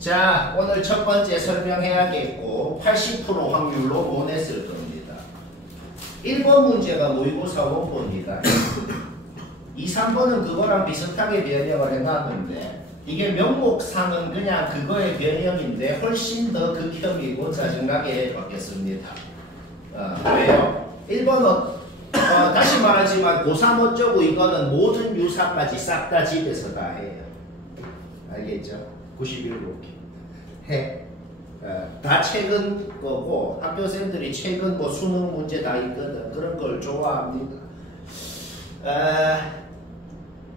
자, 오늘 첫 번째 설명해야겠고 80% 확률로 못 냈을 겁니다. 1번 문제가 모의고사 원본이다. 2, 3번은 그거랑 비슷하게 변형을 해놨는데 이게 명목상은 그냥 그거의 변형인데 훨씬 더 극혐이고 짜증나게 바뀌었습니다. 왜요? 1번은 다시 말하지만 고3 어쩌고 이거는 모든 유사까지 싹 다 집에서 다 해요. 알겠죠? 91개 해. 다 최근 거고 학교생들이 최근 뭐 수능 문제 다 있거든. 그런 걸 좋아합니다.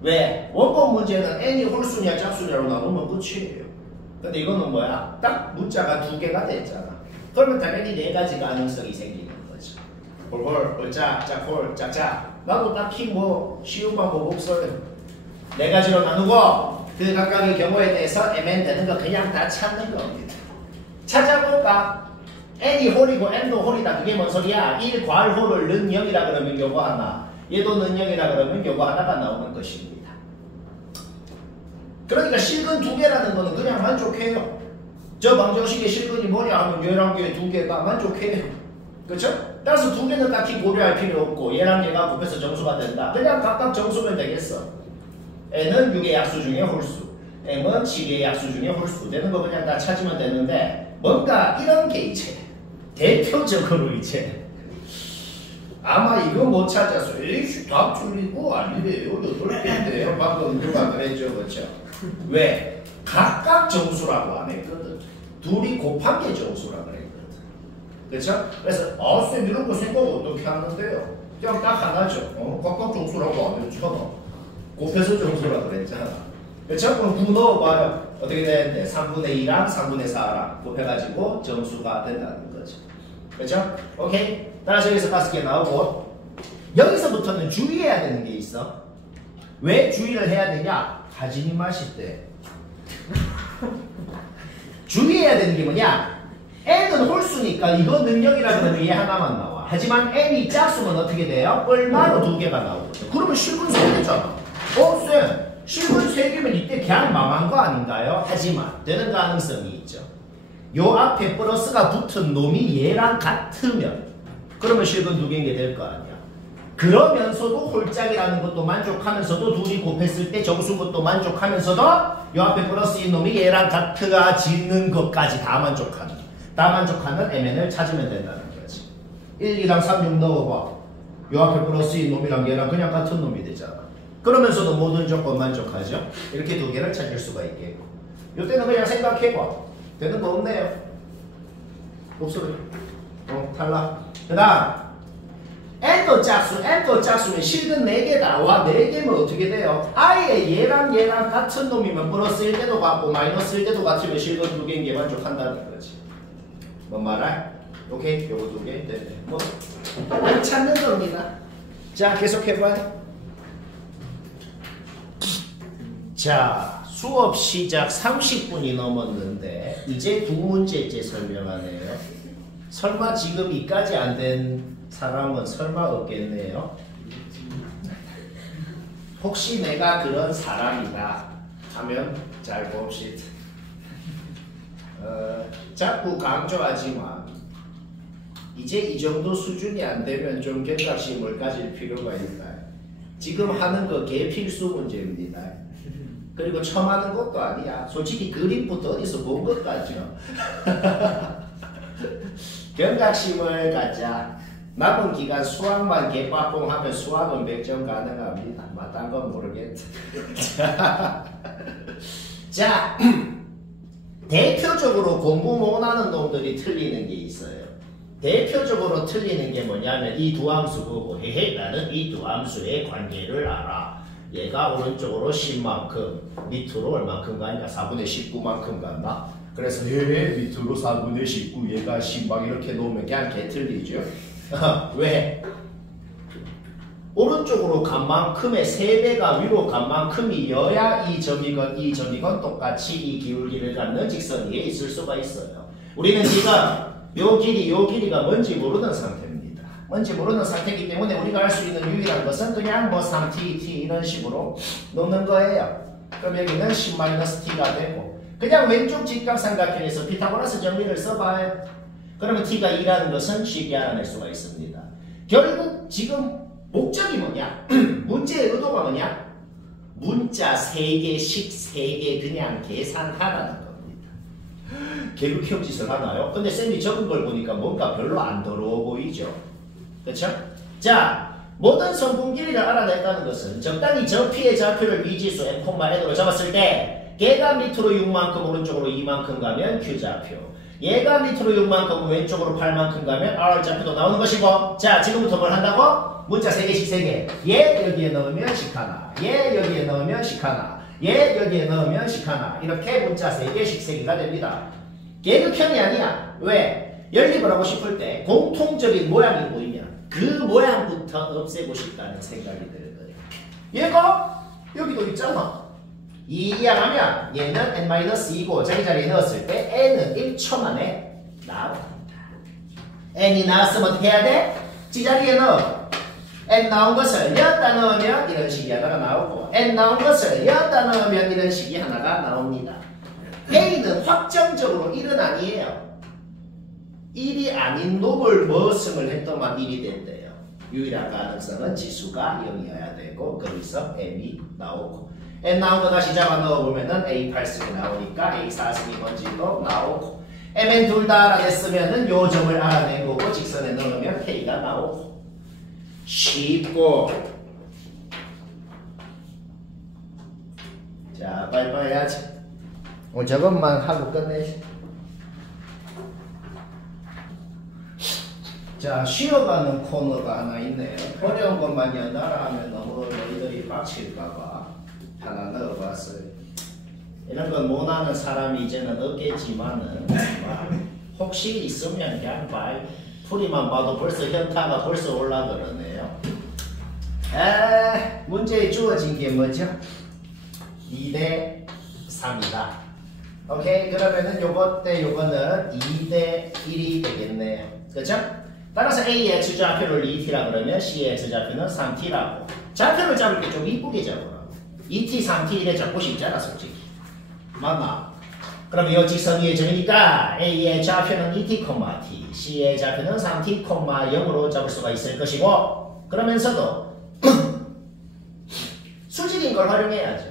왜? 원본 문제는 n이 홀수냐 짝수냐로 나누면 끝이에요. 근데 이거는 뭐야? 딱 문자가 두 개가 됐잖아. 그러면 당연히 네 가지 가능성이 생기는 거죠. 홀홀, 홀짝, 짝홀, 짝짝. 나도 딱히 뭐 쉬운 방법 없어요. 네 가지로 나누고 그 각각의 경우에 대해서 mn 되는 거 그냥 다 찾는 겁니다. 찾아볼까? n이 홀이고 n도 홀이다. 그게 뭔 소리야? 1 괄 홀을 는 0이라 그러면 요거 하나, 얘도 는 0이라 그러면 요거 하나가 나오는 것입니다. 그러니까 실근 두 개라는 거는 그냥 만족해요. 저 방정식의 실근이 뭐냐 하면 얘랑 얘 두 개가 만족해요. 그렇죠? 따라서 두 개는 딱히 고려할 필요 없고 얘랑 얘가 곱해서 정수가 된다. 그냥 각각 정수면 되겠어. n은 6의 약수 중에 홀수, m은 7의 약수 중에 홀수 되는 거 그냥 다 찾으면 되는데 뭔가 이런 게 이제 대표적으로 이제 아마 이거 못 찾아서 에이씨 답 줄이고 아니래요 8개인데요 방금 누가 그랬죠. 그렇죠? 왜? 각각 정수라고 안 했거든. 둘이 곱한 게 정수라고 그랬거든. 그렇죠? 그래서 쌤 이런 거 생각 어떻게 하는데요? 그냥 딱 하나죠. 각각 정수라고 안 했잖아. 곱해서 정수라고 그랬잖아. 그렇죠? 그럼 9 넣어봐요. 어떻게 되는데 3분의 2랑 3분의 4랑 곱해가지고 정수가 된다는 거죠. 그렇죠? 오케이? 따라서 여기서 5개 나오고 여기서부터는 주의해야 되는 게 있어. 왜 주의를 해야 되냐? 가지니 마실 때 주의해야 되는 게 뭐냐? n은 홀수니까 이거 능력이라 그러면 얘 하나만 나와. 하지만 n이 짝수면 어떻게 돼요? 얼마로 두 개가 나오거든. 그러면 실분 3개잖아. 쌤 실분 3개면 이때 그냥 망한 거 아닌가요? 하지만 되는 가능성이 있죠. 요 앞에 플러스가 붙은 놈이 얘랑 같으면 그러면 실분 2개인 게 될 거 아니야. 그러면서도 홀짝이라는 것도 만족하면서도 둘이 곱했을 때 정수인 것도 만족하면서도 요 앞에 플러스인 놈이 얘랑 같아지는 것까지 다 만족하는 mn을 찾으면 된다는 거지. 1, 2랑 3, 6 넣어봐. 요 앞에 플러스인 놈이랑 얘랑 그냥 같은 놈이 되잖아. 그러면서도 모든 조건 만족하죠. 이렇게 두 개를 찾을 수가 있겠고 요때는 그냥 생각해봐. 되는 거 없네요. 없어요. 탈락. 그 다음 n도 짝수면 실근 4개 나와. 4개면 어떻게 돼요? 아예 얘랑 같은 놈이면 플러스 1대도 같고 마이너스 1대도 같으면 실근 2개인 게 만족한다는 거지. 뭔 말할? 오케이? 요거 2개. 네. 뭐 찾는 겁니다. 자, 계속 해봐요. 자, 수업 시작 30분이 넘었는데 이제 9문제째 설명하네요. 설마 지금 이까지 안 된 사람은 설마 없겠네요. 혹시 내가 그런 사람이다 하면 잘 봅시다. 자꾸 강조하지만 이제 이 정도 수준이 안 되면 좀 경각심을 가질 필요가 있다. 지금 하는 거 개필수 문제입니다. 그리고 처음 하는 것도 아니야. 솔직히 그림부터 어디서 본 것 같죠. 경각심을 갖자. 남은 기간 수학만 개빡공하면 수학은 100점 가능합니다. 딴 건 모르겠다. 자, 대표적으로 공부 못하는 놈들이 틀리는 게 있어요. 대표적으로 틀리는 게 뭐냐면 이 두 함수 보고 헤헤 나는 이 두 함수의 관계를 알아. 얘가 오른쪽으로 10만큼 밑으로 얼만큼 가니까 4분의 19만큼 갔나? 그래서 얘 밑으로 4분의 19 얘가 10만 이렇게 놓으면 그냥 개틀리죠. 왜? 오른쪽으로 간 만큼의 3배가 위로 간 만큼이어야 이 점이건 똑같이 이 기울기를 갖는 직선 위에 있을 수가 있어요. 우리는 지금 요 길이가 뭔지 모르는 상태입니다. 뭔지 모르는 상태이기 때문에 우리가 할 수 있는 유일한 것은 그냥 뭐 3t, t 이런 식으로 놓는 거예요. 그럼 여기는 10-t가 되고 그냥 왼쪽 직각삼각형에서 피타고라스 정리를 써봐요. 그러면 t가 2라는 것은 쉽게 알아낼 수가 있습니다. 결국 지금 목적이 뭐냐? 문제의 의도가 뭐냐? 문자 3개씩 3개 그냥 계산하라는 겁니다. 개그형 짓을 하나요? 근데 쌤이 적은 걸 보니까 뭔가 별로 안 더러워 보이죠? 그쵸? 자, 모든 성분 길이를 알아냈다는 것은 적당히 저 p의 좌표를 미지수 n으로 잡았을 때 얘가 밑으로 6만큼 오른쪽으로 2만큼 가면 q 좌표, 얘가 밑으로 6만큼 왼쪽으로 8만큼 가면 r 좌표도 나오는 것이고, 자, 지금부터 뭘 한다고? 문자 3개씩 3개. 얘 여기에 넣으면 식 하나, 얘 여기에 넣으면 식 하나, 얘 여기에 넣으면 식 하나. 이렇게 문자 3개씩 3개가 됩니다. 개그편이 아니야. 왜? 연립을 하고 싶을 때 공통적인 모양이 보이면 그 모양부터 없애고 싶다는 생각이 드는 거예요. 얘가 여기도 있잖아. 이항하면 얘는 n-2고 자기 자리에 넣었을 때 n은 1초 만에 나옵니다. n이 나왔으면 어떻게 해야 돼? 지 자리에 넣어. n 나온 것을 여기다 넣으면 이런 식이 하나가 나오고, n 나온 것을 여기다 넣으면 이런 식이 하나가 나옵니다. a는 확정적으로 1은 아니에요. 1이 아닌 놈을 머승을 했더만 1이 된대요. 유일한 가능성은 지수가 0이어야 되고 거기서 m이 나오고, n 나온 거 다시 잡아 넣어보면은 a 8승이 나오니까 a 4승이 뭔지도 나오고, mn 둘 다 알아냈으면은 요 점을 알아낸 거고 직선에 넣으면 k가 나오고. 쉽고. 자, 빨리빨리 해야지. 저것만 하고 끝내지. 자, 쉬어가는 코너가 하나 있네요. 어려운 것만 연달아 하면 너무 너희들이 빡칠까봐 하나 넣어봤어요. 이런 건 못하는 사람이 이제는 없겠지만은 혹시 있으면 그냥 봐. 풀이만 봐도 벌써 현타가 벌써 올라그러네요. 문제에 주어진 게 뭐죠? 2대 3이다. 오케이, 그러면은 요거 때 요거는 2대 1이 되겠네요. 그렇죠? 따라서 A의 x좌표를 2t라 그러면 C의 x좌표는 3t라고. 좌표를 잡을 게 좀 이쁘게 잡으라고. 2t, 3t 이래 잡고 싶잖아, 솔직히. 맞나? 그럼 이 직선위의 점이니까 A의 좌표는 2t, t, C의 좌표는 3t, 0으로 잡을 수가 있을 것이고, 그러면서도 수직인 걸 활용해야죠.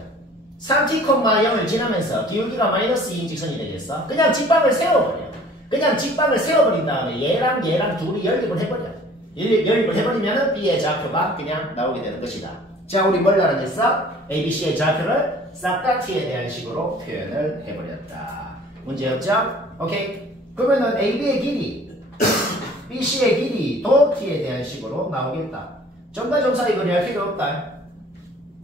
3t, 0을 지나면서 기울기가 마이너스 2인 직선이 되겠어? 그냥 직방을 세워버려. 그냥 직방을 세워버린 다음에 얘랑 둘이 연립을 해버려. 연립을 해버리면 B의 좌표가 그냥 나오게 되는 것이다. 자, 우리 뭘 알아냈어? A, B, C의 좌표를 싹 다 t에 대한 식으로 표현을 해버렸다. 문제 없죠? 오케이. 그러면은 A, B의 길이, B, C의 길이도 t에 대한 식으로 나오겠다. 점과 사이 거리할 필요 없다.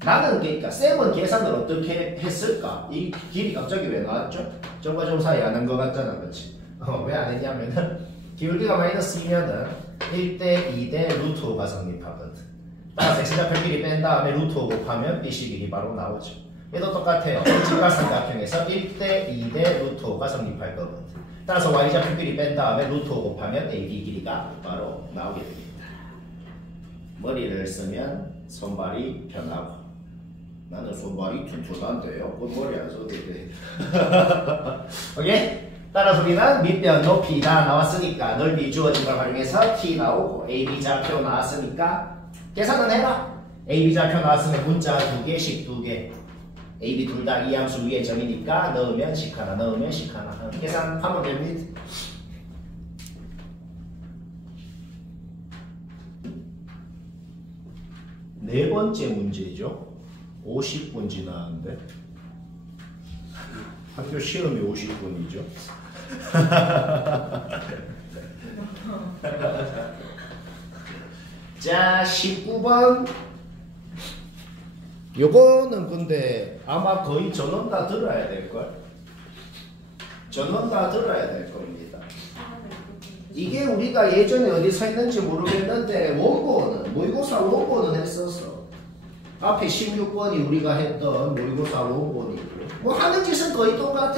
나는 그러니까 쌤은 계산을 어떻게 했을까? 이 길이 갑자기 왜 나왔죠? 점과 사이 안 한 것 같잖아, 그렇지? 왜 안 했냐면은 기울기가 마이너스 2면은 1대 2대 루트 5가 성립하거든. 따라서 x좌표 길이 뺀 다음에 루트 5 곱하면 BC 길이 바로 나오죠. 얘도 똑같아요. 직각삼각형에서 1대 2대 루트 5가 성립할 거거든. 따라서 y좌표 길이 뺀 다음에 루트 5 곱하면 AB 길이가 바로 나오게 됩니다. 머리를 쓰면 손발이 편하고, 나는 손발이 튼튼한데요. 그 머리 안 써도 돼. 오케이? 따라서 우리는 밑변 높이 다 나왔으니까 넓이 주어진 걸 활용해서 t 나오고, AB 좌표 나왔으니까 계산은 해봐. AB 좌표 나왔으면 문자 2개씩 2개. AB 둘 다 이 함수 위에 점이니까 넣으면 식 하나, 넣으면 식 하나. 계산하면 됩니다. 네 번째 문제죠. 50분 지나는데 학교 시험이 50분이죠. 자, 19번. 요거는 근데 아마 거의 전원 다 들어야 될걸? 전원 다 들어야 될 겁니다. 이게 우리가 예전에 어디서 했는지 모르겠는데 원고는, 모의고사 원고는 했었어. 앞에 16번이 우리가 했던 모의고사 원본이고, 뭐 하는 짓은 거의 똑같아.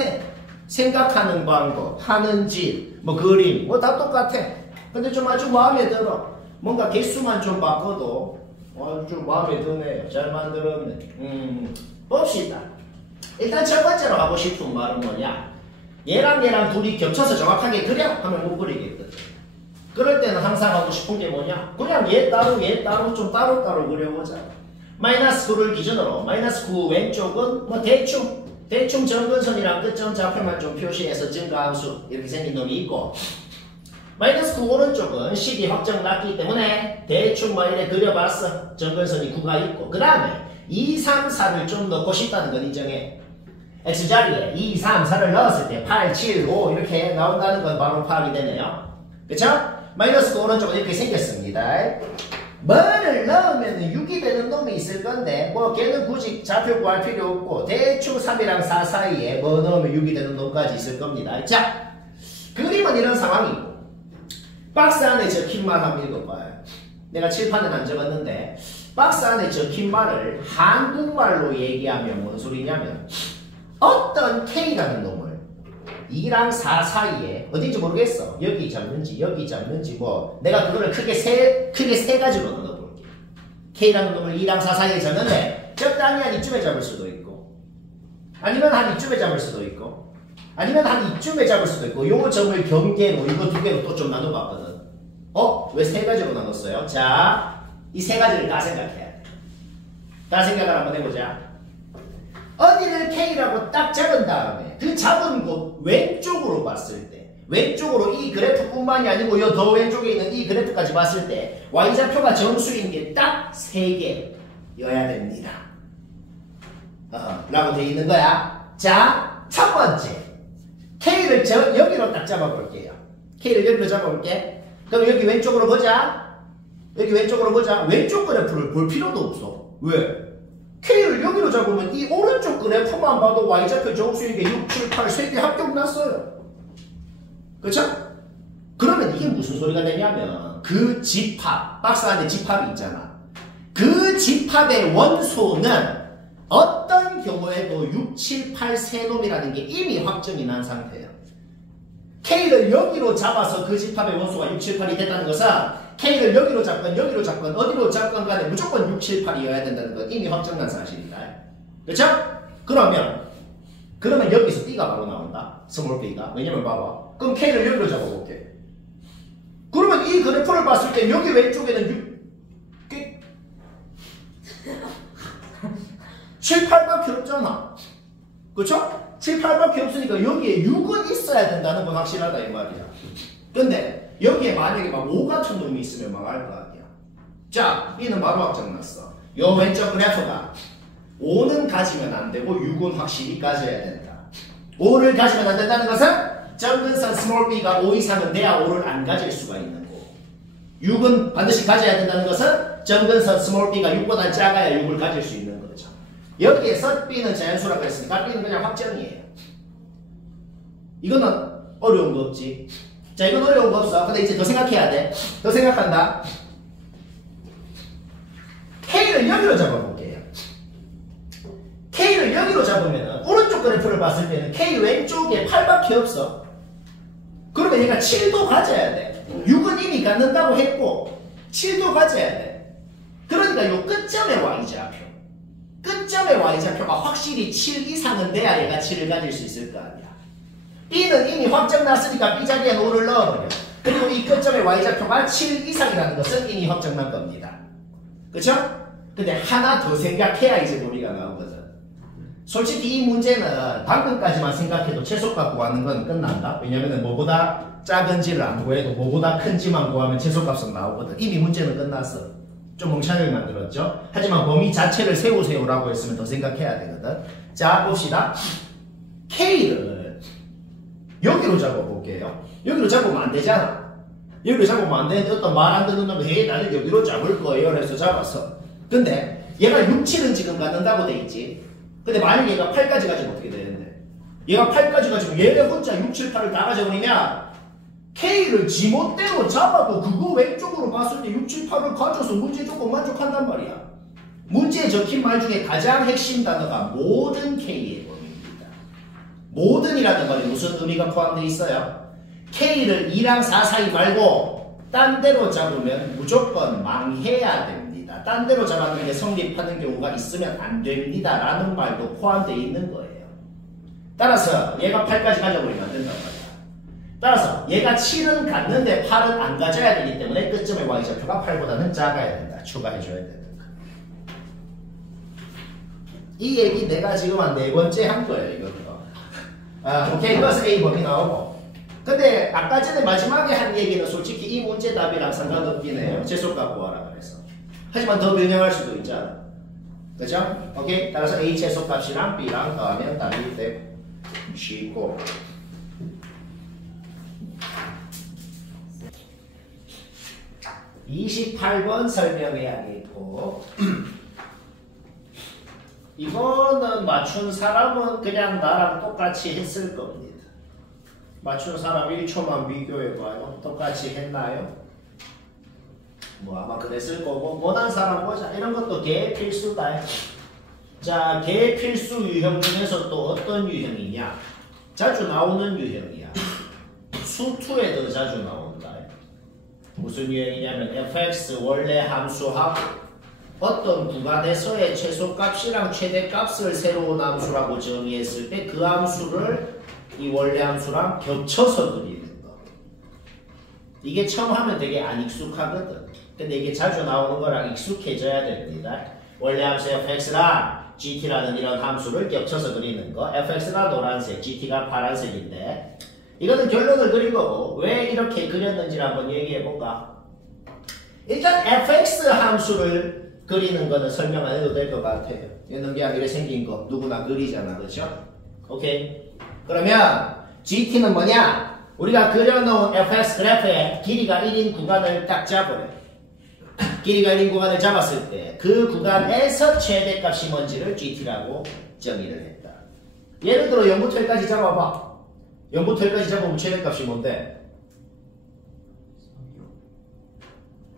생각하는 방법, 하는 짓, 뭐 그림, 뭐 다 똑같아. 근데 좀 아주 마음에 들어. 뭔가 개수만 좀 바꿔도 아주 마음에 드네요. 잘 만들었네. 봅시다. 일단 첫 번째로 하고 싶은 말은 뭐냐? 얘랑 둘이 겹쳐서 정확하게 그려? 하면 못 그리겠거든. 그럴 때는 항상 하고 싶은 게 뭐냐? 그냥 얘 따로 좀 따로 그려보자. 마이너스 9를 기준으로 마이너스 9 왼쪽은 뭐 대충 점근선이랑 끝점 좌표만 좀 표시해서 증가함수 이렇게 생긴 놈이 있고, 마이너스 9 오른쪽은 12 확정 났기 때문에 대충 뭐 이래 그려봤어. 점근선이 9가 있고, 그 다음에 2, 3, 4를 좀 넣고 싶다는 건 인정해. X자리에 2, 3, 4를 넣었을 때 8, 7, 5 이렇게 나온다는 건 바로 파악이 되네요. 그쵸? 마이너스 9 오른쪽은 이렇게 생겼습니다. 뭐를 넣으면 6이 되는 놈이 있을 건데, 뭐 걔는 굳이 좌표 구할 필요 없고 대충 3이랑 4 사이에 뭐 넣으면 6이 되는 놈까지 있을 겁니다. 자, 그림은 이런 상황이고, 박스 안에 적힌 말 한번 읽어봐요. 내가 칠판은 안 적었는데 박스 안에 적힌 말을 한국말로 얘기하면 뭔 소리냐면, 어떤 K라는 놈을 2랑 4 사이에 어딘지 모르겠어. 여기 잡는지 뭐 내가 그거를 크게 세 가지로 나눠볼게. K라는 놈을 2랑 4 사이에 잡는데 적당히 한 이쯤에 잡을 수도 있고, 아니면 한 이쯤에 잡을 수도 있고, 아니면 한 이쯤에 잡을 수도 있고, 요 점을 경계로 이거 두 개로 또 좀 나눠봤거든. 왜 세 가지로 나눴어요? 자, 이 세 가지를 다 생각해야 돼. 다 생각을 한번 해보자. 어디를 K라고 딱 잡은 다음에 그 잡은 곳 왼쪽으로 봤을 때, 왼쪽으로 이 그래프뿐만이 아니고 요 더 왼쪽에 있는 이 그래프까지 봤을 때 Y좌표가 정수인 게 딱 3개여야 됩니다. 라고 돼 있는 거야. 자, 첫 번째 K를 여기로 딱 잡아볼게요. K를 여기로 잡아볼게. 그럼 여기 왼쪽으로 보자. 왼쪽 그래프를 볼 필요도 없어. 왜? K를 여기로 잡으면 이 오른쪽 그래프만 봐도 Y좌표 정수인 게 6, 7, 8 3개 합격 났어요. 그쵸? 그러면 이게 무슨 소리가 되냐면, 그 집합, 박스 안에 집합이 있잖아. 그 집합의 원소는 어떤 경우에도 6, 7, 8 세 놈이라는 게 이미 확정이 난 상태예요. K를 여기로 잡아서 그 집합의 원소가 6, 7, 8이 됐다는 것은 K를 여기로 잡건 어디로 잡건 간에 무조건 6, 7, 8이어야 된다는 건 이미 확정난 사실이다. 그렇죠? 그러면 여기서 B가 바로 나온다. 스몰 B가. 왜냐면 봐봐. 그럼 K를 여기로 잡아볼게. 그러면 이 그래프를 봤을 때 여기 왼쪽에는 7, 8밖에 없잖아. 그렇죠? 7, 8밖에 없으니까 여기에 6은 있어야 된다는 건 확실하다 이 말이야. 근데 여기에 만약에 막 5 같은 놈이 있으면 막 알 거 아니야. 자, B는 바로 확정났어. 요 왼쪽 그래프가 5는 가지면 안 되고 6은 확실히 가져야 된다. 5를 가지면 안 된다는 것은 점근선 스몰 b가 5 이상은 돼야 5를 안 가질 수가 있는 거고, 6은 반드시 가져야 된다는 것은 점근선 스몰 b가 6보다 작아야 6을 가질 수 있는 거죠. 여기에서 B는 자연수라고 했으니까 B는 그냥 확정이에요. 이거는 어려운 거 없지. 자, 이건 어려운 거 없어. 근데 이제 더 생각해야 돼. 더 생각한다. K를 여기로 잡아볼게요. K를 여기로 잡으면 오른쪽 그래프를 봤을 때는 K 왼쪽에 8밖에 없어. 그러면 얘가 7도 가져야 돼. 6은 이미 갖는다고 했고 7도 가져야 돼. 그러니까 요 끝점의 Y좌표가 확실히 7 이상은 돼야 얘가 7을 가질 수 있을 거 아니야. B는 이미 확정났으니까 B 자리에 5를 넣어버려. 그리고 이 끝점의 Y좌표가 7 이상이라는 것은 이미 확정난 겁니다. 그쵸? 근데 하나 더 생각해야 이제 논리가 나오거든. 솔직히 이 문제는 방금까지만 생각해도 최소값 구하는 건 끝난다. 왜냐면은 뭐보다 작은지를 안 구해도 뭐보다 큰지만 구하면 최소값은 나오거든. 이미 문제는 끝났어. 좀 멍청하게 만들었죠? 하지만 범위 자체를 세우세요라고 했으면 더 생각해야 되거든. 자, 봅시다. K를 여기로 잡아볼게요. 여기로 잡으면 안 되잖아. 여기로 잡으면 안 되는데 어떤 말 안 듣는 놈이 나는 여기로 잡을 거예요 해서 잡았어. 근데 얘가 6, 7은 지금 갖는다고 돼 있지. 근데 만약 얘가 8까지 가지면 어떻게 되는데? 얘가 8까지 가지면 얘네 혼자 6, 7, 8을 다 가져버리면 K를 지멋대로 잡아도 그거 왼쪽으로 봤을 때 6, 7, 8을 가져서 문제 조건 만족한단 말이야. 문제에 적힌 말 중에 가장 핵심 단어가 모든 K의 범위입니다. 모든이라는 말이 무슨 의미가 포함되어 있어요? K를 2랑 4 사이 말고 딴 데로 잡으면 무조건 망해야 됩니다. 딴 데로 잡았는데 성립하는 경우가 있으면 안 됩니다. 라는 말도 포함되어 있는 거예요. 따라서 얘가 8까지 가져버리면 안 된단 말이야. 따라서 얘가 7은 갖는데 8은 안 가져야 되기 때문에 끝점의 y좌표가 8보다는 작아야 된다. 추가해줘야 되는 거. 이 얘기 내가 지금 한 4번째 한 거예요. 이거. 오케이. 그래서 A 범위 나오고. 근데 아까 전에 마지막에 한 얘기는 솔직히 이 문제 답이랑 상관없긴 해요. 최소값 구하라 그래서. 하지만 더 변형할 수도 있잖아. 그죠? 오케이. 따라서 A 최소값이랑 B랑 더하면 답이 되고 쉽고. 28번 설명해야겠고 이거는 맞춘 사람은 그냥 나랑 똑같이 했을 겁니다. 맞춘 사람 1초만 비교해봐요. 똑같이 했나요? 뭐 아마 그랬을 거고 못한 사람 보자. 이런 것도 개필수다. 자, 개필수 유형 중에서 또 어떤 유형이냐? 자주 나오는 유형이야. 수2에 더 자주 나온다. 무슨 유형이냐면 fx 원래 함수하고 어떤 구간에서의 최소값이랑 최대값을 새로운 함수라고 정의했을 때 그 함수를 이 원래 함수랑 겹쳐서 그리는 거. 이게 처음 하면 되게 안 익숙하거든. 근데 이게 자주 나오는 거랑 익숙해져야 됩니다. 원래 함수 fx랑 gt라는 이런 함수를 겹쳐서 그리는 거. fx가 노란색, gt가 파란색인데 이거는 결론을 그린 거고 왜 이렇게 그렸는지를 한번 얘기해 볼까? 일단 fx 함수를 그리는 거는 설명 안 해도 될 것 같아요. 이런 게 아니라 생긴 거 누구나 그리잖아, 그렇죠? 오케이. 그러면 gt는 뭐냐? 우리가 그려놓은 fx 그래프의 길이가 1인 구간을 딱 잡으래. 길이가 1인 구간을 잡았을 때 그 구간에서 최대값이 뭔지를 gt라고 정의를 했다. 예를 들어 0부터 1까지 잡아봐. 0부터 1까지 잡으면 최대값이 뭔데?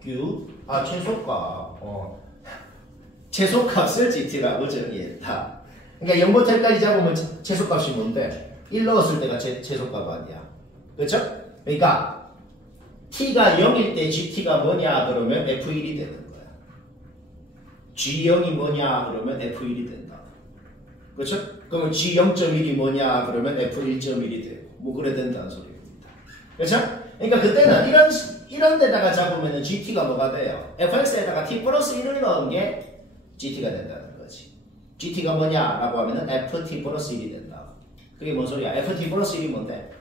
Q? 최소값. 최소값을 gt라고 정의했다. 그러니까 0부터 1까지 잡으면 최소값이 뭔데? 1 넣었을 때가 최소값 아니야. 그렇죠? 그러니까 t가 0일 때 gt가 뭐냐 그러면 f1이 되는 거야. g0이 뭐냐 그러면 f1이 된다. 그렇죠? 그러면 g0.1이 뭐냐 그러면 f1.1이 되고 뭐 그래 된다는 소리입니다. 그렇죠? 그러니까 그때는 이런 데다가 잡으면 gt가 뭐가 돼요? fx에다가 t 플러스 1을 넣은 게 gt가 된다는 거지. gt가 뭐냐라고 하면은 ft 플러스 1이 된다. 그게 뭔 소리야? ft 플러스 1이 뭔데?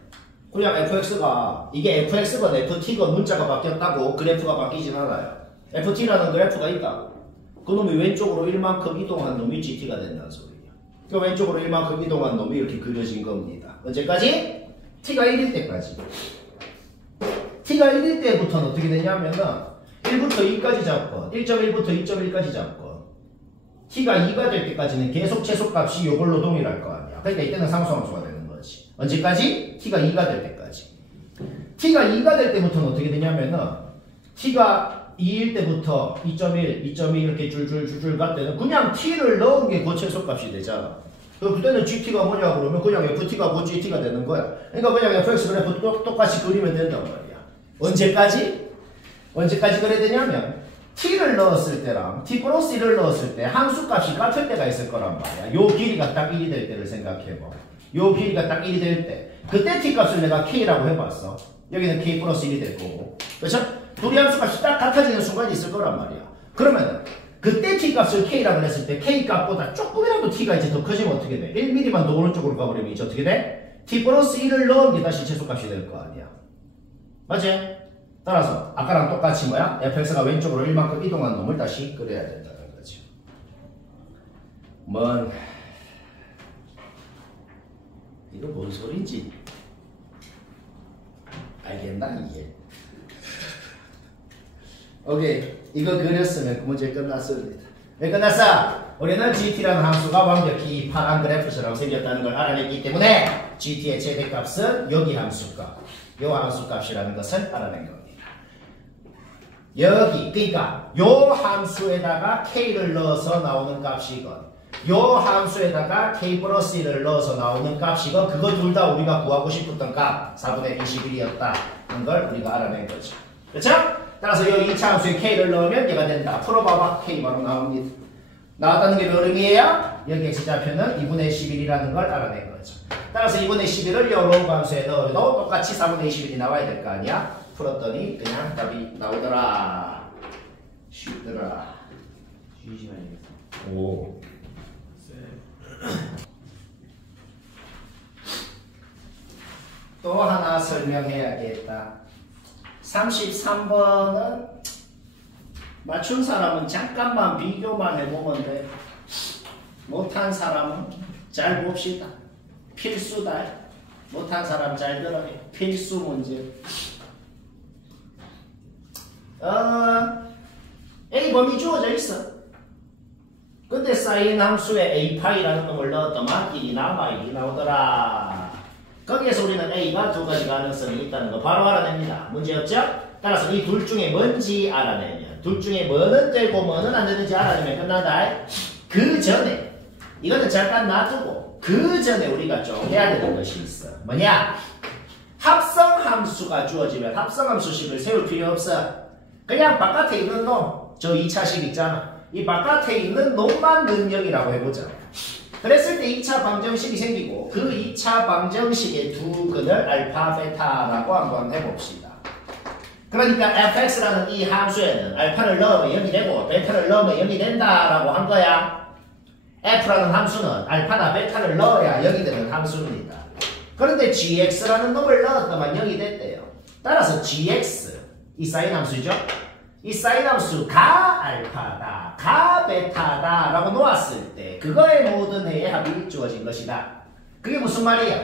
그냥 fx가 이게 fx건 ft건 문자가 바뀌었다고 그래프가 바뀌진 않아요. ft라는 그래프가 있다고. 그놈이 왼쪽으로 1만큼 이동한 놈이 gt가 된다는 소리야. 그 왼쪽으로 1만큼 이동한 놈이 이렇게 그려진 겁니다. 언제까지? t가 1일 때까지. t가 1일 때부터는 어떻게 되냐면은 1부터 2까지 잡고 1.1부터 2.1까지 잡고 t가 2가 될 때까지는 계속 최소값이 요걸로 동일할 거 아니야. 그러니까 이때는 상수함수가 되는 거지. 언제까지? t가 2가 될 때까지. t가 2가 될 때부터는 어떻게 되냐면은 t가 2일 때부터 2.1, 2.2 이렇게 줄줄줄줄 갈 때는 그냥 t를 넣은 게 그 최소값이 되잖아. 그때는 gt가 뭐냐 그러면 그냥 ft가 그 gt가 되는 거야. 그러니까 그냥 fx 그래프 똑같이 그리면 된단 말이야. 언제까지? 언제까지 그래야 되냐면 t를 넣었을 때랑 t 플러스 1을 넣었을 때 함수값이 같을 때가 있을 거란 말이야. 요 길이가 딱 1이 될 때를 생각해봐. 요 길이가 딱 1이 될 때 그때 t값을 내가 k라고 해봤어. 여기는 k 플러스 1이 될 거고 그렇죠? 둘이 함수값이 딱 같아지는 순간이 있을 거란 말이야. 그러면 그때 t값을 k라고 했을 때 k값보다 조금이라도 t가 이제 더 커지면 어떻게 돼? 1mm만 더 오른쪽으로 가버리면 이제 어떻게 돼? t 플러스 1을 넣은 게 다시 최소값이 될 거 아니야. 맞지? 따라서 아까랑 똑같이 뭐야? fx가 왼쪽으로 1만큼 이동한 놈을 다시 그려야 된다는 거죠. 이거 뭔 소린지 알겠나 이게? 오케이. 이거 그렸으면 그 문제 끝났습니다. 왜 끝났어? 우리는 gt라는 함수가 완벽히 파란 그래프처럼 생겼다는 걸 알아냈기 때문에 gt의 최대값은 여기 함수값, 요 함수값이라는 것을 알아낸 겁니다. 여기, 그러니까 요 함수에다가 k를 넣어서 나오는 값이건 요 함수에다가 k 플러스 1을 넣어서 나오는 값이건 그거 둘 다 우리가 구하고 싶었던 값 4분의 21이었다는 걸 우리가 알아낸 거죠. 그렇죠? 따라서 요 2차 함수에 k를 넣으면 얘가 된다. 풀어봐봐. k 바로 나옵니다. 나왔다는 게 몇 의미예요? 여기 x좌표는 2분의 11이라는 걸 알아낸 거죠. 따라서 2분의 11을 요로 함수에 넣어도 똑같이 4분의 21이 나와야 될 거 아니야? 풀었더니 그냥 답이 나오더라. 쉽더라. 쉬시간이겠어. 오. 또 하나 설명해야겠다. 33번은 맞춘 사람은 잠깐만 비교만 해보면 돼. 못한 사람은 잘 봅시다. 필수다. 못한 사람 잘 들어. 필수 문제. A 범위 주어져 있어. 근데 사인 함수에 A파이라는 놈을 넣었더만 1이 나오더라. 거기에서 우리는 A가 두 가지 가능성이 있다는 거 바로 알아냅니다. 문제 없죠? 따라서 이 둘 중에 뭔지 알아내면, 둘 중에 뭐는 되고 뭐는 안 되는지 알아내면 끝난다. 그 전에, 이거는 잠깐 놔두고, 그 전에 우리가 좀 해야 되는 것이 있어. 뭐냐? 합성함수가 주어지면 합성함수식을 세울 필요 없어. 그냥 바깥에 있는 놈, 저 2차식 있잖아. 이 바깥에 있는 놈만 능력이라고 해보자. 그랬을 때 2차 방정식이 생기고 그 2차 방정식의 두 근을 알파, 베타라고 한번 해봅시다. 그러니까 fx라는 이 함수에는 알파를 넣으면 0이 되고 베타를 넣으면 0이 된다라고 한 거야. f라는 함수는 알파나 베타를 넣어야 0이 되는 함수입니다. 그런데 gx라는 놈을 넣었더만 0이 됐대요. 따라서 gx, 이 사인 함수죠? 이 사인 함수가 알파다, 가 베타다 라고 놓았을 때 그거의 모든 해의 합이 주어진 것이다. 그게 무슨 말이야?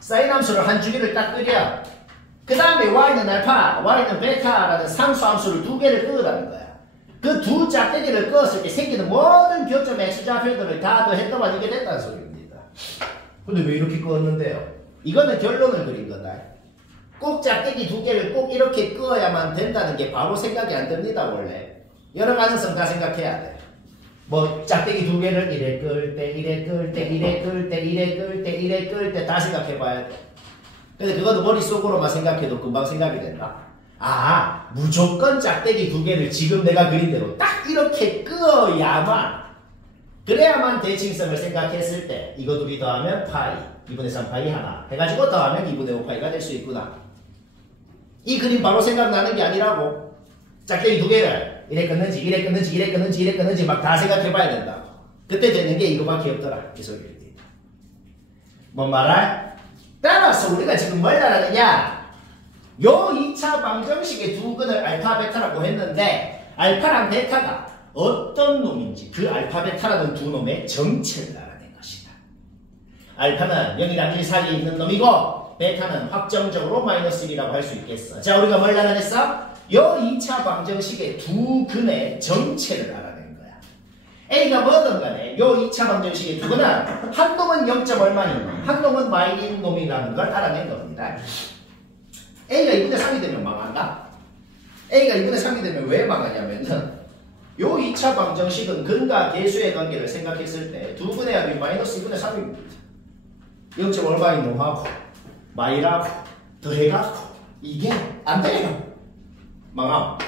사인 함수를 한 주기를 딱 그려. 그 다음에 y는 알파, y는 베타라는 상수 함수를 두 개를 끄으라는 거야. 그 두 짝대기를 끄었을 때 생기는 모든 교점 x좌표들을 다 더했더만 이게 됐다는 소리입니다. 근데 왜 이렇게 끄었는데요? 이거는 결론을 그린 거다. 꼭 짝대기 두 개를 꼭 이렇게 끄어야만 된다는 게 바로 생각이 안 듭니다, 원래. 여러 가능성 다 생각해야 돼. 뭐, 짝대기 두 개를 이래 끌 때, 이래 끌 때, 이래 끌 때, 이래 끌 때, 이래 끌 때 다 생각해 봐야 돼. 근데 그것도 머릿속으로만 생각해도 금방 생각이 된다. 아, 무조건 짝대기 두 개를 지금 내가 그린 대로 딱 이렇게 끄어야만, 그래야만 대칭성을 생각했을 때, 이거 둘이 더하면 파이, 2분의 3파이 하나 해가지고 더하면 2분의 5파이가 될 수 있구나. 이 그림 바로 생각나는 게 아니라고. 짝대기 두 개를 이래 끊는지 이래 끊는지 이래 끊는지 이래 끊는지 막 다 생각해봐야 된다. 그때 되는 게 이거밖에 없더라. 이 소리입니다. 뭔 말할? 따라서 우리가 지금 뭘 알아내냐? 요 2차 방정식의 두 근을 알파 베타라고 했는데 알파랑 베타가 어떤 놈인지 그 알파 베타라는 두 놈의 정체를 알아낸 것이다. 알파는 0이랑 1 사이에 있는 놈이고 베타는 확정적으로 마이너스 1이라고 할 수 있겠어. 자, 우리가 뭘 알아냈어? 요 2차 방정식의 두 근의 정체를 알아낸 거야. A가 뭐든 간에 요 2차 방정식의 두 근은 한 놈은 0. 얼마인 놈, 한 놈은 마이너스 놈이라는 걸 알아낸 겁니다. A가 2분의 3이 되면 망한다? A가 2분의 3이 되면 왜 망하냐면은 요 2차 방정식은 근과 계수의 관계를 생각했을 때 두 근의 합이 마이너스 2분의 3입니다. 0. 얼마인 놈하고 마이라고 더해가고 이게 안 돼요. 망함.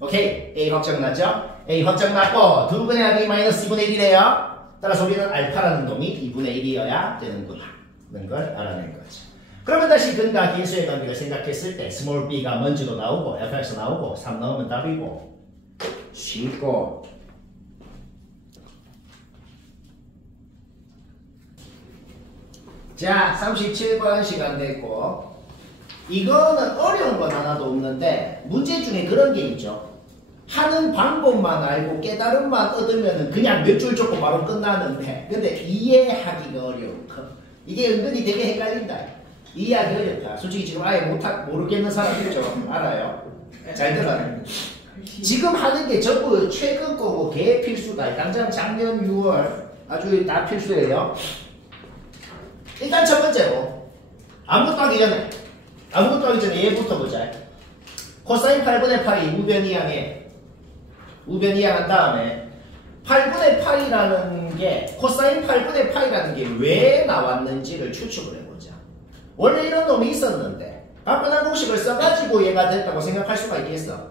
오케이. A 확정 났죠? A 확정 났고 두 분의 합이 마이너스 2분의 1이래요. 따라서 우리는 알파라는 놈이 2분의 1이어야 되는구나 라는 걸 알아낸 거죠. 그러면 다시 근과 계수의 관계를 생각했을 때 스몰 b가 먼지도 나오고 fx 나오고 3 넣으면 답이고 쉽고. 자, 37번 시간 됐고 이거는 어려운 건 하나도 없는데 문제 중에 그런 게 있죠. 하는 방법만 알고 깨달음만 얻으면 그냥 몇 줄 적고 바로 끝나는데 근데 이해하기가 어렵고 이게 은근히 되게 헷갈린다. 이해하기 어렵다. 솔직히 지금 아예 모르겠는 사람 있죠. 알아요. 잘 들어요. 지금 하는 게 전부 최근 거고 개 필수다. 당장 작년 6월 아주 다 필수예요. 일단 첫 번째로 아무것도 하기 전에 얘부터 보자. 코사인 8분의 파이 우변 이항한 다음에 8분의 파이라는 게 코사인 8분의 파이라는 게 왜 나왔는지를 추측을 해보자. 원래 이런 놈이 있었는데 바꾼한 공식을 써가지고 얘가 됐다고 생각할 수가 있겠어.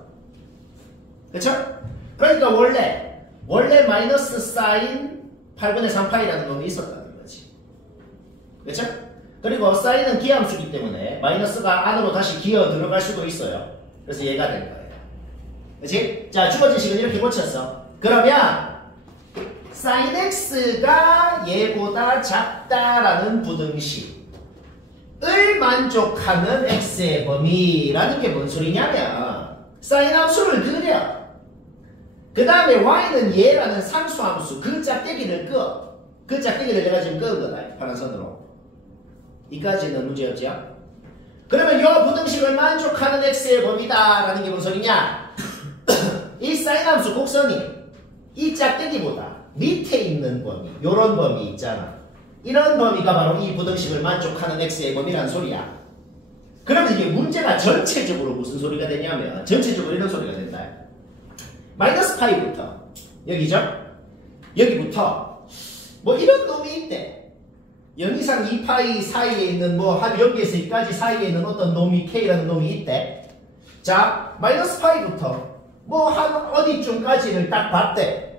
그쵸? 그러니까 원래 마이너스 사인 8분의 3파이라는 놈이 있었다는 거지. 그렇죠? 그리고 사인은 기함수이기 때문에 마이너스가 안으로 다시 기어 들어갈 수도 있어요. 그래서 얘가 될 거예요. 그렇지? 자, 주어진 식은 이렇게 고쳤어. 그러면 sin x가 얘보다 작다라는 부등식을 만족하는 x의 범위라는 게 뭔 소리냐면 sin 함수를 그려. 그 다음에 y는 얘라는 상수함수 그 짝대기를 끄어. 그 짝대기를 내가 지금 끄은 거다. 파란 선으로. 이까지는 문제였죠? 그러면 이 부등식을 만족하는 x의 범위다라는 게 뭔 소리냐? 이 사인 함수 곡선이 이 짝대기보다 밑에 있는 범위, 요런 범위 있잖아. 이런 범위가 바로 이 부등식을 만족하는 x의 범위라는 소리야. 그러면 이게 문제가 전체적으로 무슨 소리가 되냐면 전체적으로 이런 소리가 된다. 마이너스 파이부터 여기죠? 여기부터 뭐 이런 놈이 있대. 0 이상 2파이 사이에 있는 한 여기에서 여기까지 사이에 있는 어떤 놈이 K라는 놈이 있대. 자, 마이너스 파이부터 한 어디쯤까지를 딱 봤대.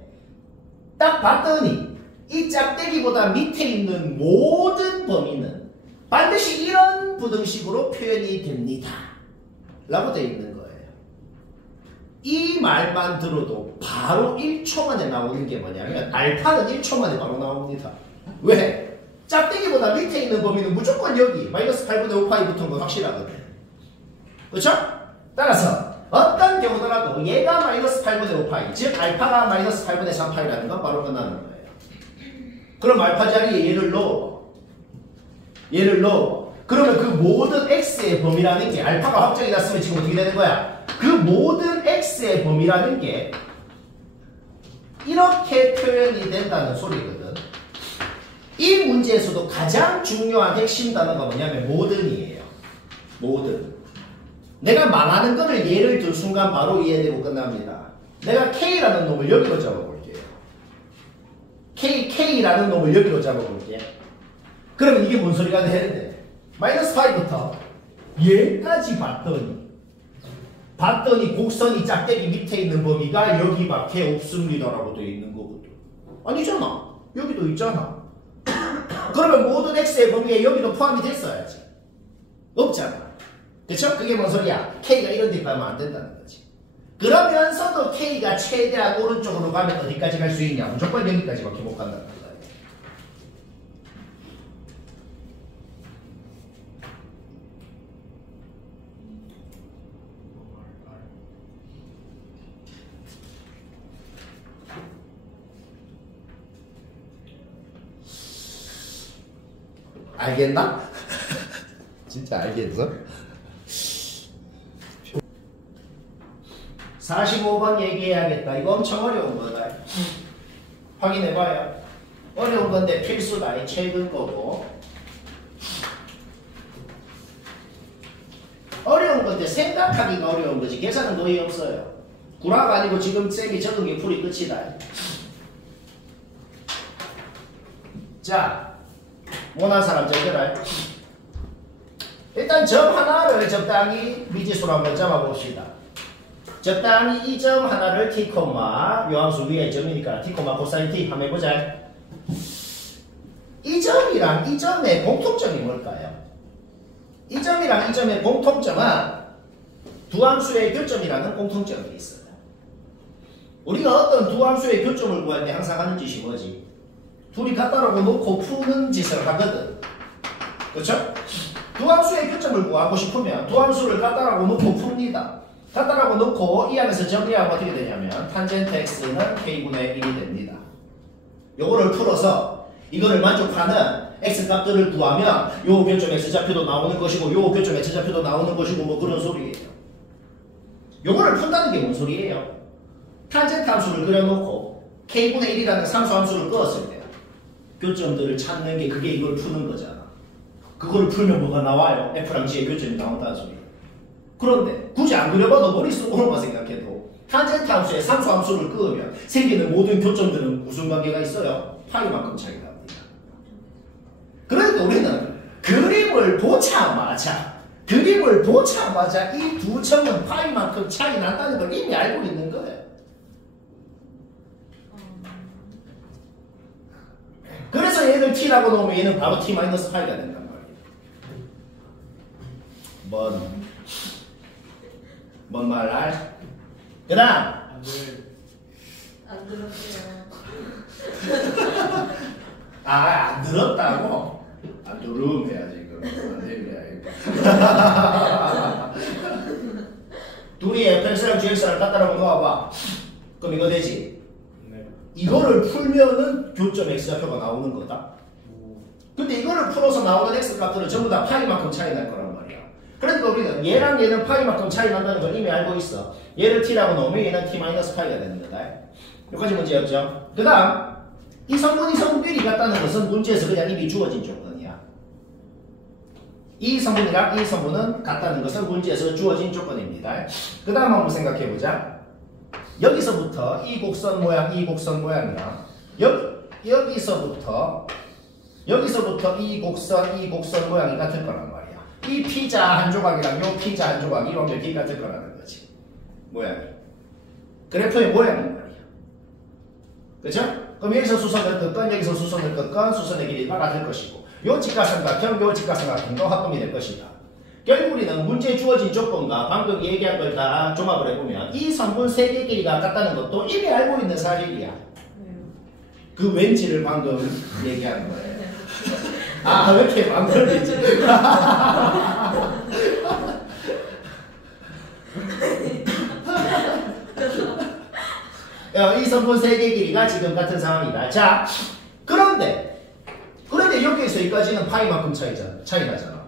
딱 봤더니 이 짝대기보다 밑에 있는 모든 범위는 반드시 이런 부등식으로 표현이 됩니다. 라고 되어 있는 거예요. 이 말만 들어도 바로 1초 만에 나오는 게 뭐냐면 알파는 1초 만에 바로 나옵니다. 왜? 짝대기보다 밑에 있는 범위는 무조건 여기 마이너스 8분의 5파이 붙은 건 확실하거든. 그렇죠? 따라서 어떤 경우더라도 얘가 마이너스 8분의 5파이 즉 알파가 마이너스 8분의 3파이라는 건 바로 끝나는 거예요. 그럼 알파 자리에 얘를 넣어. 그러면 그 모든 x의 범위라는 게 알파가 확정이 났으면 지금 어떻게 되는 거야? 그 모든 x의 범위라는 게 이렇게 표현이 된다는 소리거든. 이 문제에서도 가장 중요한 핵심 단어가 뭐냐면 모든이에요. 모든. 내가 말하는 거를 예를 들 순간 바로 이해되고 끝납니다. 내가 K라는 놈을 여기로 잡아볼게요. K라는 놈을 여기로 잡아볼게요. 그러면 이게 뭔 소리가 되는데? 마이너스 5부터 얘까지 봤더니 곡선이 짝대기 밑에 있는 범위가 여기밖에 없습니다라고 되어 있는 거거든. 아니잖아. 여기도 있잖아. 그러면 모든 x의 범위에 여기도 포함이 됐어야지. 없잖아. 그쵸? 그게 뭔 소리야? k가 이런 데 가면 안 된다는 거지. 그러면서도 k가 최대한 오른쪽으로 가면 어디까지 갈 수 있냐? 무조건 여기까지밖에 못 간다는 거야. 알겠나? 진짜 알겠어? 45번 얘기해야겠다. 이거 엄청 어려운 거다. 확인해봐요. 어려운 건데 필수다. 최근 거고. 어려운 건데 생각하기가 어려운 거지. 계산은 거의 없어요. 구라가 아니고 지금 쌤이 적은 게 풀이 끝이다. 자. 원하는 사람 적어라. 일단 점 하나를 적당히 미지수로 한번 잡아봅시다. 적당히 이 점 하나를 t, 요함수 위에 점이니까 t, 코사인 t 한번 해보자. 이 점이랑 이 점의 공통점이 뭘까요? 이 점이랑 이 점의 공통점은 두 함수의 교점이라는 공통점이 있어요. 우리가 어떤 두 함수의 교점을 구할 때 항상 하는 짓이 뭐지? 둘이 같다라고 놓고 푸는 짓을 하거든. 그렇죠? 두 함수의 교점을 구하고 싶으면 두 함수를 같다라고 놓고 풉니다. 같다라고 놓고 이 안에서 정리하면 어떻게 되냐면 탄젠트 x는 k분의 1이 됩니다. 요거를 풀어서 이거를 만족하는 x 값들을 구하면 요 교점 x좌표도 나오는 것이고 요 교점 x좌표도 나오는 것이고 뭐 그런 소리예요. 요거를 푼다는 게 뭔 소리예요? 탄젠트 함수를 그려놓고 k분의 1이라는 상수 함수를 끄었을 때 교점들을 찾는 게 그게 이걸 푸는 거잖아. 그거를 풀면 뭐가 나와요? F랑 G의 교점이 나온다는 소리야. 그런데 굳이 안 그려봐도 머릿속으로만 생각해도 탄젠트 함수에 상수 함수를 끄으면 생기는 모든 교점들은 무슨 관계가 있어요? 파이만큼 차이가 납니다. 그러니까 우리는 그림을 보자마자 이 두 점은 파이만큼 차이 난다는 걸 이미 알고 있는 거예요. 그래서 얘를 t t라고 놓으면 얘는 바로 t-파이가 된단 말이에요. 뭔 말 알? 그 다음 안 들었어요. 안 들었다고? 안 들으면 해야지 그럼 안 되면 둘이 fx랑 gx랑 같다라고 놓아봐. 그럼 이거 되지? 네. 이거를 풀면은 교점 x좌표가 나오는 거다. 근데 이거를 풀어서 나오는 x값들은 전부 다 파이만큼 차이 날 거란 말이야. 그러니까 우리는 얘랑 얘는 파이만큼 차이 난다는 걸 이미 알고 있어. 얘를 t라고 놓으면 얘는 t-파이가 되는 거다. 여기까지 문제였죠. 그 다음 이 성분이 성분끼리 같다는 것은 문제에서 그냥 이미 주어진 조건이야. 이 성분이랑 이 성분은 같다는 것은 문제에서 주어진 조건입니다. 그 다음 한번 생각해보자. 여기서부터 이 곡선 모양이랑 여기서부터 이 곡선 모양이 같을 거란 말이야. 이 피자 한 조각이랑 요 피자 한 조각이 완벽히 같을 거라는 거지. 모양이. 그래프의 모양인 말이야. 그쵸? 그럼 여기서 수선을 긋건 여기서 수선을 긋건 수선의 길이가 같을 것이고 요 직각삼각형 요 직각삼각형도 합동이 될 것이다. 결국 우리는 문제에 주어진 조건과 방금 얘기한 걸 다 종합을 해보면 이 성분 3개 길이가 같다는 것도 이미 알고 있는 사실이야. 그 왠지를 방금 얘기하는 거예요. 왜 이렇게 안 걸리지? 이 성분 3개 길이가 지금 같은 상황이다. 자, 그런데 여기에서 여기까지는 파이만큼 차이 나잖아.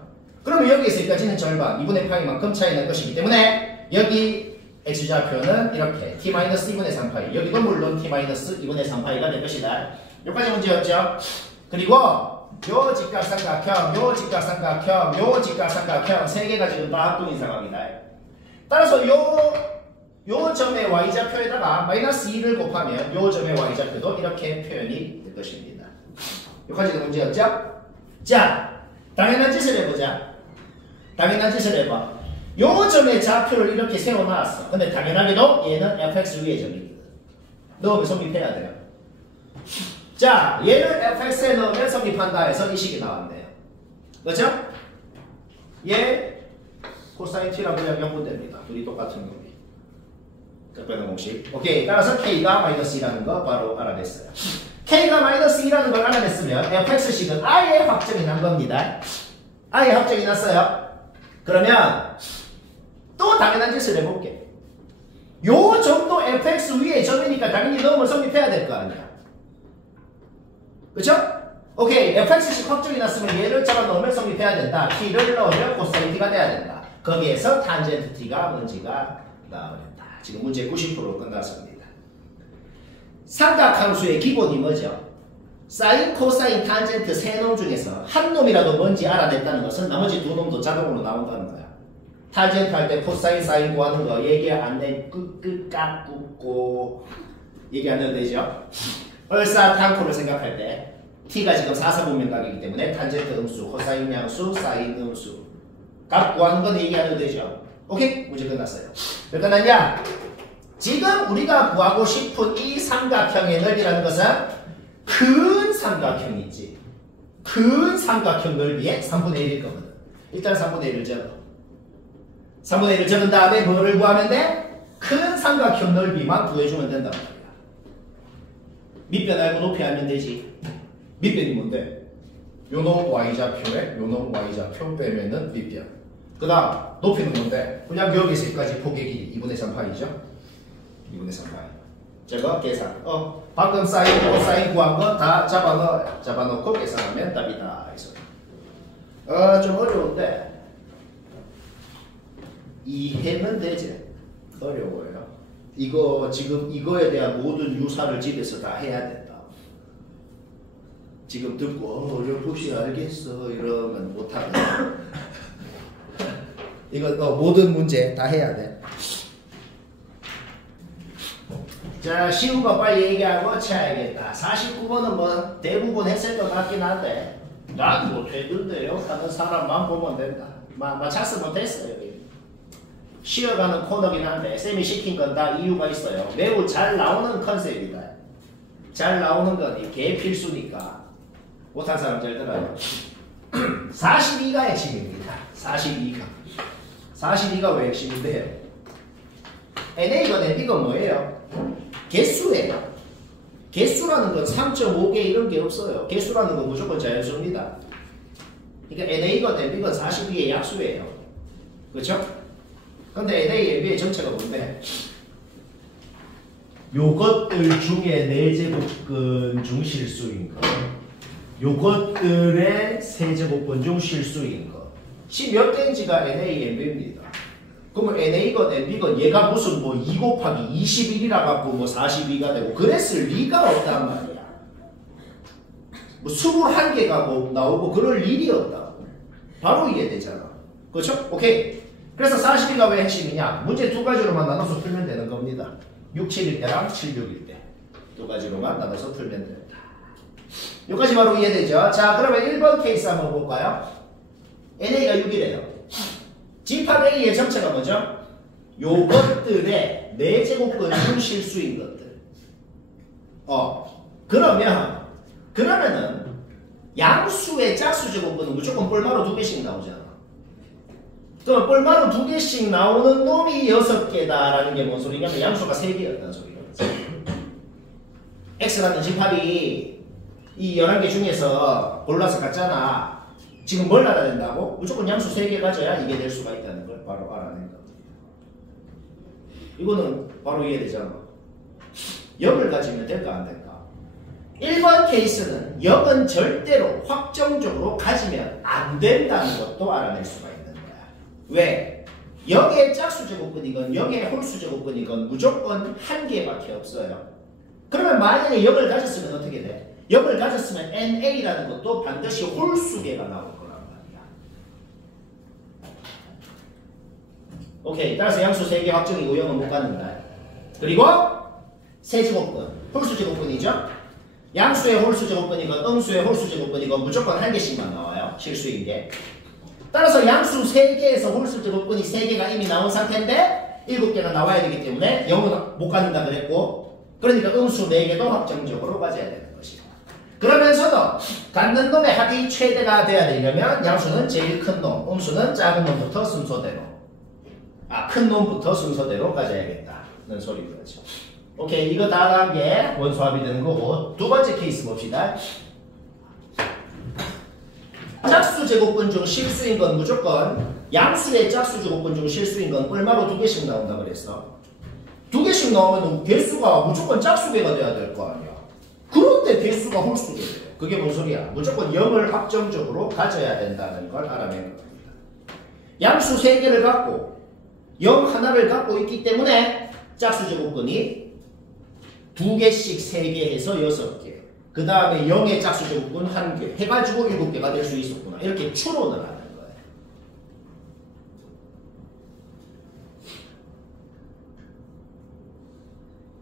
그러면 여기에서 여기까지는 절반 2분의 파이만큼 차이 날 것이기 때문에 여기 x좌표는 이렇게 t-2분의 3파이 여기도 물론 t-2분의 3파이가 될 것이다. 여기까지 문제였죠. 그리고 요 직각삼각형, 요 직각삼각형, 요 직각삼각형 3개가 지금 다 합동인 상황이다. 따라서 요 점의 y좌표에다가 마이너스 2를 곱하면 요 점의 y좌표도 이렇게 표현이 될 것입니다. 여기까지가 문제였죠? 자, 당연한 짓을 해보자. 당연한 짓을 해봐. 요 점의 좌표를 이렇게 세워놨어. 근데 당연하게도 얘는 fx 위의 점이거든. 넣으면 성립해야 돼요. 자, 얘를 fx에 넣으면 성립한다 해서 이 식이 나왔네요. 그렇죠? 얘 코사인 t랑 그냥 명분됩니다. 둘이 똑같은 놈이. 빼는 공식. 오케이. 따라서 k가 마이너스 2라는 거 바로 알아냈어요. k가 마이너스 2라는 걸 알아냈으면 fx식은 아예 확정이 난 겁니다. 아예 확정이 났어요. 그러면 또 당연한 짓을 해볼게. 요 점도 fx 위에 점이니까 당연히 넣으면 성립해야 될 거 아니야. 그쵸? 오케이. fx식 확정이 났으면 얘를 잡아 넣으면 성립해야 된다. t를 넣으면 코사인 t가 돼야 된다. 거기에서 탄젠트 t가 뭔지가 나와버린다. 지금 문제 90% 끝났습니다. 삼각함수의 기본이 뭐죠? 사인, 코사인, 탄젠트 세 놈 중에서 한 놈이라도 뭔지 알아냈다는 것은 나머지 두 놈도 자동으로 나온다는 거야. 탄젠트 할 때 코사인, 사인 구하는 거 얘기 안 내, 끄끄 꾹꾹 얘기 안 해도 되죠? 얼사탄코를 생각할 때 t가 지금 4사분면각이기 때문에 탄젠트 음수, 코사인 양수, 사인 음수 값 구하는 건 얘기 안 해도 되죠? 오케이? 문제 끝났어요. 왜 끝났냐? 지금 우리가 구하고 싶은 이 삼각형의 넓이라는 것은 큰 삼각형이지. 큰 삼각형 넓이의 3분의 1일 거거든. 일단 3분의 1을 적어. 3분의 1을 적은 다음에 뭐를 구하면 돼? 큰 삼각형 넓이만 구해주면 된단 말이야. 밑변 알고 높이 알면 되지. 밑변이 뭔데? 요놈 y좌표에 요놈 y좌표 빼면은 밑변. 그 다음 높이는 뭔데? 그냥 여기서 여기까지 폭의 길이 2분의 3파이죠? 2분의 3파이. 제가 계산. 방금 사인, 코사인 구한 거 다 잡아넣어요. 잡아놓고 계산하면 답이다. 좀 어려운데 이해는 되지? 어려워요. 이거 지금 이거에 대한 모든 유사를 집에서 다 해야 된다. 지금 듣고 어렴풋이 알겠어 이러면 못하거든. 이거 모든 문제 다 해야 돼. 자, 쉬운 거 빨리 얘기하고 쳐야겠다. 49번은 뭐 대부분 했을 것 같긴 한데 난 못했는데요 하는 사람만 보면 된다. 차스 못했어요. 쉬어가는 코너긴 한데 쌤이 시킨 건 다 이유가 있어요. 매우 잘 나오는 컨셉이다. 잘 나오는 건 이게 필수니까 못한 사람 잘 들어요. 42가 핵심입니다. 42가 왜 핵심인데요? NA건 NB건 뭐예요? 개수예요. 개수라는 건 3.5개 이런 게 없어요. 개수라는 건 무조건 자연수입니다. 그러니까 NA건 NB건 42의 약수예요. 그렇죠? 근데 NA, NB의 정체가 뭔데? 요것들 중에 4제곱근 중 실수인 거, 요것들의 세제곱근 중 실수인 거. 몇 개인지가 NA, NB입니다. 그러면 NA건 NB건 얘가 무슨 뭐 2 곱하기 21이라 갖고 뭐 42가 되고 그랬을 리가 없단 말이야. 뭐 21개가 뭐 나오고 그럴 일이 없다고. 바로 이해되잖아. 그렇죠? 오케이. 그래서 42가 왜 핵심이냐? 문제 두 가지로만 나눠서 풀면 되는 겁니다. 6, 7일 때랑 7, 6일 때. 두 가지로만 나눠서 풀면 된다. 여기까지 바로 이해되죠? 자, 그러면 1번 케이스 한번 볼까요? NA가 6이래요. 집합 A의 정체가 뭐죠? 요것들의 4제곱근 중 실수인 것들. 그러면은 양수의 짝수 제곱근은 무조건 뻘마로 2개씩 나오잖아. 그럼 뻘마로 2개씩 나오는 놈이 6개다라는 게 뭔 소리냐면 양수가 3개였다는 소리거든. X라는 집합이 이 11개 중에서 골라서 갖잖아. 지금 뭘 알아야 된다고? 무조건 양수 3개 가져야 이게 될 수가 있다는 걸 바로 알아낸다. 이거는 바로 이해되잖아. 0을 가지면 될까 안 될까? 1번 케이스는 0은 절대로 확정적으로 가지면 안 된다는 것도 알아낼 수가 있는 거야. 왜? 0의 짝수 제곱근이건 0의 홀수 제곱근이건 무조건 한 개밖에 없어요. 그러면 만약에 0을 가졌으면 어떻게 돼? 0을 가졌으면 NA라는 것도 반드시 홀수개가 나올 거란 말이야. 오케이. 따라서 양수 3개 확정이고 0은 못 갖는다. 그리고 세제곱근, 홀수 제곱근이죠. 양수의 홀수 제곱근이건 음수의 홀수 제곱근이건 무조건 한 개씩만 나와요. 실수인 게. 따라서 양수 3개에서 홀수 제곱근이 3개가 이미 나온 상태인데 7개가 나와야 되기 때문에 0은 못 갖는다 그랬고, 그러니까 음수 4개도 확정적으로 가져야 되는 것이고. 그러면서도 갖는 놈의 합이 최대가 돼야 되려면 양수는 제일 큰 놈, 음수는 작은 놈부터 순서대로, 큰 놈부터 순서대로 가져야겠다는 소리죠. 오케이, 이거 다 한 게 원소합이 되는 거고. 두 번째 케이스 봅시다. 짝수 제곱근 중 실수인 건 무조건 양수의 짝수 제곱근 중 실수인 건 뻘마로 2개씩 나온다 그랬어. 2개씩 나오면 개수가 무조건 짝수개가 돼야 될 거 아니야. 그런데 개수가 홀수개 돼요. 그게 뭔 소리야? 무조건 0을 확정적으로 가져야 된다는 걸 알아낸 겁니다. 양수 3개를 갖고 0 하나를 갖고 있기 때문에 짝수 제곱근이 2개씩 3개 해서 6개. 그 다음에 0의 짝수 제곱근 1개 해가지고 7개가 될 수 있었구나. 이렇게 추론을 하는 거예요.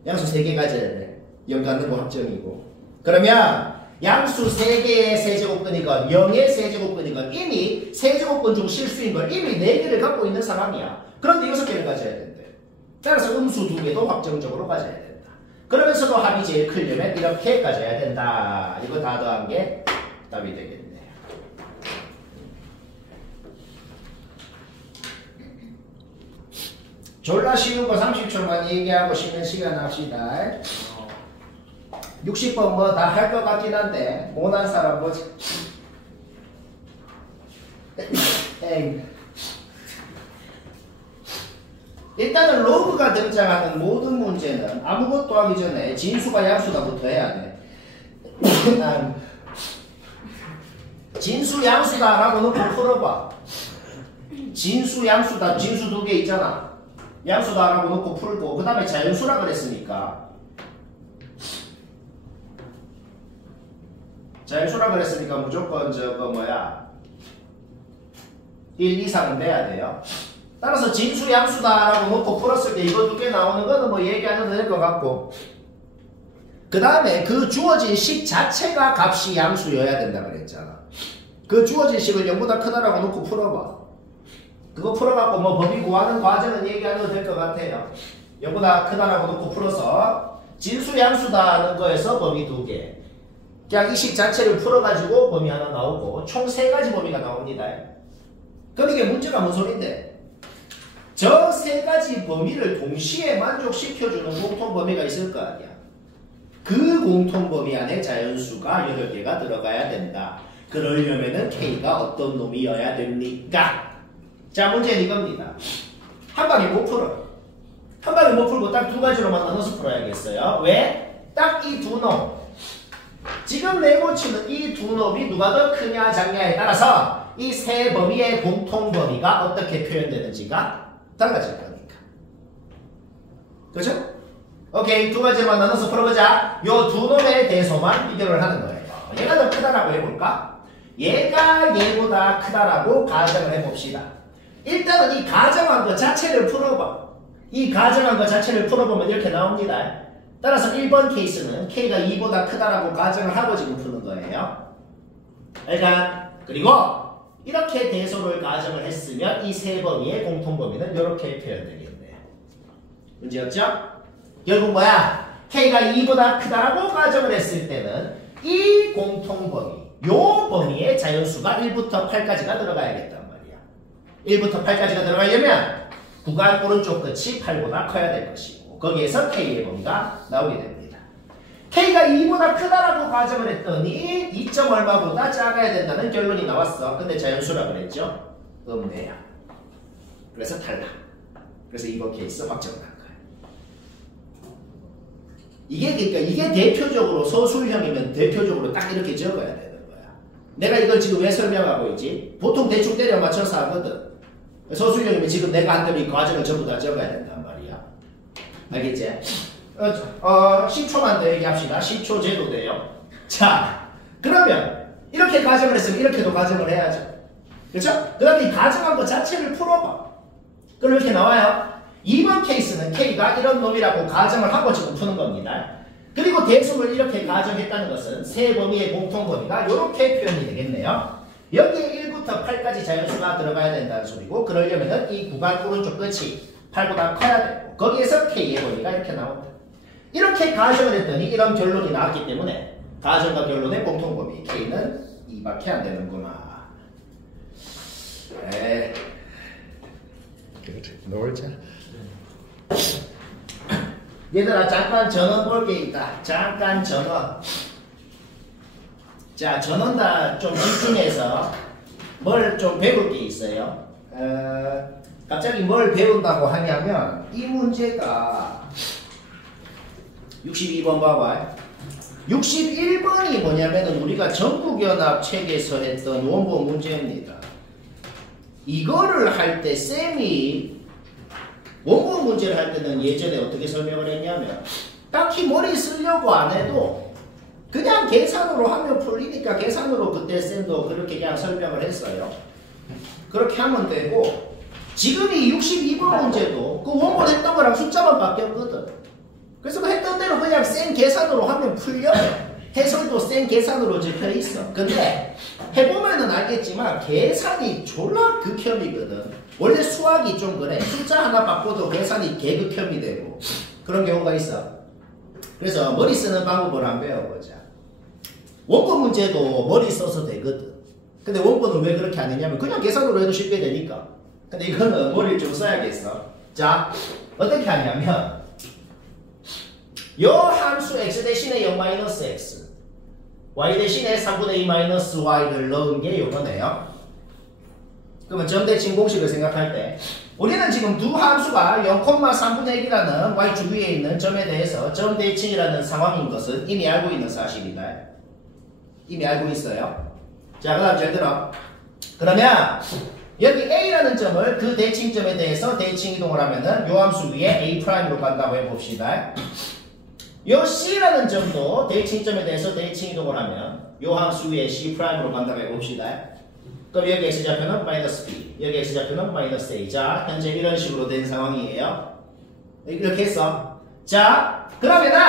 양수 3개 가져야 돼. 0 갖는 거 확정이고. 그러면 양수 3개의 세제곱근이건 0의 세제곱근이건 이미 세제곱근 중 실수인 걸 이미 4개를 갖고 있는 사람이야. 그런데 6개를 가져야 된대. 따라서 음수 2개도 확정적으로 가져야 된다. 그러면서도 합이 제일 크려면 이렇게 가져야 된다. 이거 다 더한 게 답이 되겠네요. 졸라 쉬운 거 30초만 얘기하고 쉬는 시간 합시다. 60번 뭐 다 할 것 같긴 한데 못한 사람 뭐지? 일단은 로그가 등장하는 모든 문제는 아무것도 하기 전에 진수가 양수다부터 해야 돼. 진수 양수다라고 놓고 풀어봐. 진수 양수다, 진수 2개 있잖아. 양수다라고 놓고 풀고 그 다음에 자연수라 그랬으니까 무조건 저거 뭐야 1 이상은 돼야 돼요. 따라서 진수 양수다라고 놓고 풀었을 때 이거 2개 나오는 거는 뭐 얘기 안 해도 될 것 같고, 그 다음에 그 주어진 식 자체가 값이 양수여야 된다 그랬잖아. 그 주어진 식을 0보다 크다라고 놓고 풀어봐. 그거 풀어갖고 뭐 범위 구하는 과정은 얘기 안 해도 될 것 같아요. 0보다 크다라고 놓고 풀어서 진수 양수다는 거에서 범위 2개, 그냥 이 식 자체를 풀어가지고 범위 하나 나오고 총 3가지 범위가 나옵니다. 그럼 이게 문제가 뭔 소린데? 저 3가지 범위를 동시에 만족시켜주는 공통 범위가 있을 거 아니야. 그 공통 범위 안에 자연수가 8개가 들어가야 된다. 그러려면은 K가 어떤 놈이어야 됩니까? 자, 문제는 이겁니다. 한 방에 못 풀어. 한 방에 못 풀고 딱 2가지로만 나눠서 풀어야겠어요. 왜? 딱 이 두 놈. 지금 내고치는 이 두 놈이 누가 더 크냐 작냐에 따라서 이 세 범위의 공통 범위가 어떻게 표현되는지가 달라질 거니까. 그렇죠? 오케이, 2가지로만 나눠서 풀어보자. 요 두 놈의 대소만 비교를 하는 거예요. 얘가 더 크다라고 해볼까? 얘가 얘보다 크다라고 가정을 해봅시다. 일단은 이 가정한 것 자체를 풀어봐. 이 가정한 것 자체를 풀어보면 이렇게 나옵니다. 따라서 1번 케이스는 K가 2보다 크다라고 가정을 하고 지금 푸는 거예요. 일단 그리고 이렇게 대소를 가정을 했으면 이 세 범위의 공통 범위는 이렇게 표현되겠네요. 문제 없죠? 결국 뭐야? K가 2보다 크다라고 가정을 했을 때는 이 공통 범위, 요 범위의 자연수가 1부터 8까지가 들어가야겠단 말이야. 1부터 8까지가 들어가려면 구간 오른쪽 끝이 8보다 커야 될 것이고 거기에서 K의 범위가 나오게 됩니다. K가 2보다 크다라고 가정을 했더니 2점 얼마보다 작아야 된다는 결론이 나왔어. 근데 자연수라고 그랬죠? 없네요. 그래서 탈락. 그래서 이번 케이스 확정난 거야. 이게 대표적으로 서술형이면 대표적으로 딱 이렇게 적어야 되는 거야. 내가 이걸 지금 왜 설명하고 있지? 보통 대충 때려 맞춰서 하거든. 서술형이면 지금 내가 한 대로 이 과정을 전부 다 적어야 된단 말이야. 알겠지? 10초만 더 얘기합시다. 10초 제도돼요. 자, 그러면 이렇게 가정을 했으면 이렇게도 가정을 해야죠. 그렇죠? 그 다음에 이 가정한 것 자체를 풀어봐. 그럼 이렇게 나와요. 2번 케이스는 K가 이런 놈이라고 가정을 하고 지금 푸는 겁니다. 그리고 대수를 이렇게 가정했다는 것은 세 범위의 공통 범위가 이렇게 표현이 되겠네요. 여기에 1부터 8까지 자연수가 들어가야 된다는 소리고 그러려면 이 구간 오른쪽 끝이 8보다 커야 되고 거기에서 K의 범위가 이렇게 나온다. 이렇게 가정을 했더니 이런 결론이 나왔기 때문에 가정과 결론의 공통 범위 K는 2밖에 안 되는구나. 그래, 놀자. 얘들아 잠깐 전원 볼 게 있다. 잠깐 전원. 자, 전원 다 좀 집중해서 뭘 좀 배울 게 있어요. 갑자기 뭘 배운다고 하냐면 이 문제가 62번 봐봐. 61번이 뭐냐면은 우리가 전국연합 책에서 했던 원본 문제입니다. 이거를 할 때 쌤이 원본 문제를 할 때는 예전에 어떻게 설명을 했냐면 딱히 머리 쓰려고 안 해도 그냥 계산으로 하면 풀리니까 계산으로 그때 쌤도 그렇게 그냥 설명을 했어요. 그렇게 하면 되고 지금 이 62번 문제도 그 원본 했던 거랑 숫자만 바뀌었거든. 그래서 그 했던 대로 그냥 쌤 계산으로 하면 풀려요. 해설도 쌤 계산으로 적혀 있어. 근데 해보면은 알겠지만 계산이 졸라 극혐이거든. 원래 수학이 좀 그래. 숫자 하나 바꿔도 계산이 개극혐이 되고 그런 경우가 있어. 그래서 머리 쓰는 방법을 한번 배워보자. 원본 문제도 머리 써서 되거든. 근데 원본은 왜 그렇게 안 했냐면 그냥 계산으로 해도 쉽게 되니까. 근데 이거는 머리를 좀 써야겠어. 자, 어떻게 하냐면 요 함수 x 대신에 0-x y 대신에 3분의 2 마이너스 y를 넣은 게 요거네요. 그러면 점대칭 공식을 생각할 때 우리는 지금 두 함수가 0,3분의 1이라는 y축 위에 있는 점에 대해서 점대칭이라는 상황인 것은 이미 알고 있는 사실이다. 이미 알고 있어요. 자, 그 다음 잘 들어. 그러면 여기 A라는 점을 그 대칭점에 대해서 대칭 이동을 하면은 요 함수 위에 A'로 간다고 해봅시다. 요 C라는 점도 대칭점에 대해서 대칭 이동을 하면 요 함수 위에 C'로 간다고 해봅시다. 그럼 여기 X좌표는 마이너스 B, 여기 X좌표는 마이너스 A. 자, 현재 이런 식으로 된 상황이에요. 이렇게 했어. 자, 그러면은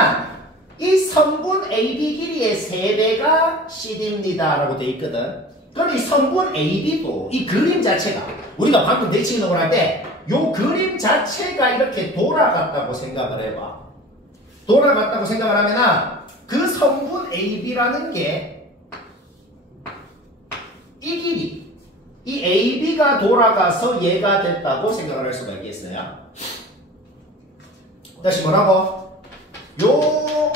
이 선분 AB 길이의 3배가 CD입니다 라고 돼 있거든. 그럼 이 선분 AB도 이 그림 자체가 우리가 방금 대칭 이동을 할 때 요 그림 자체가 이렇게 돌아갔다고 생각을 해봐. 돌아갔다고 생각을 하면은 그 성분 AB라는 게 이 길이, 이 AB가 돌아가서 얘가 됐다고 생각을 할 수가 있겠어요. 다시 뭐라고? 요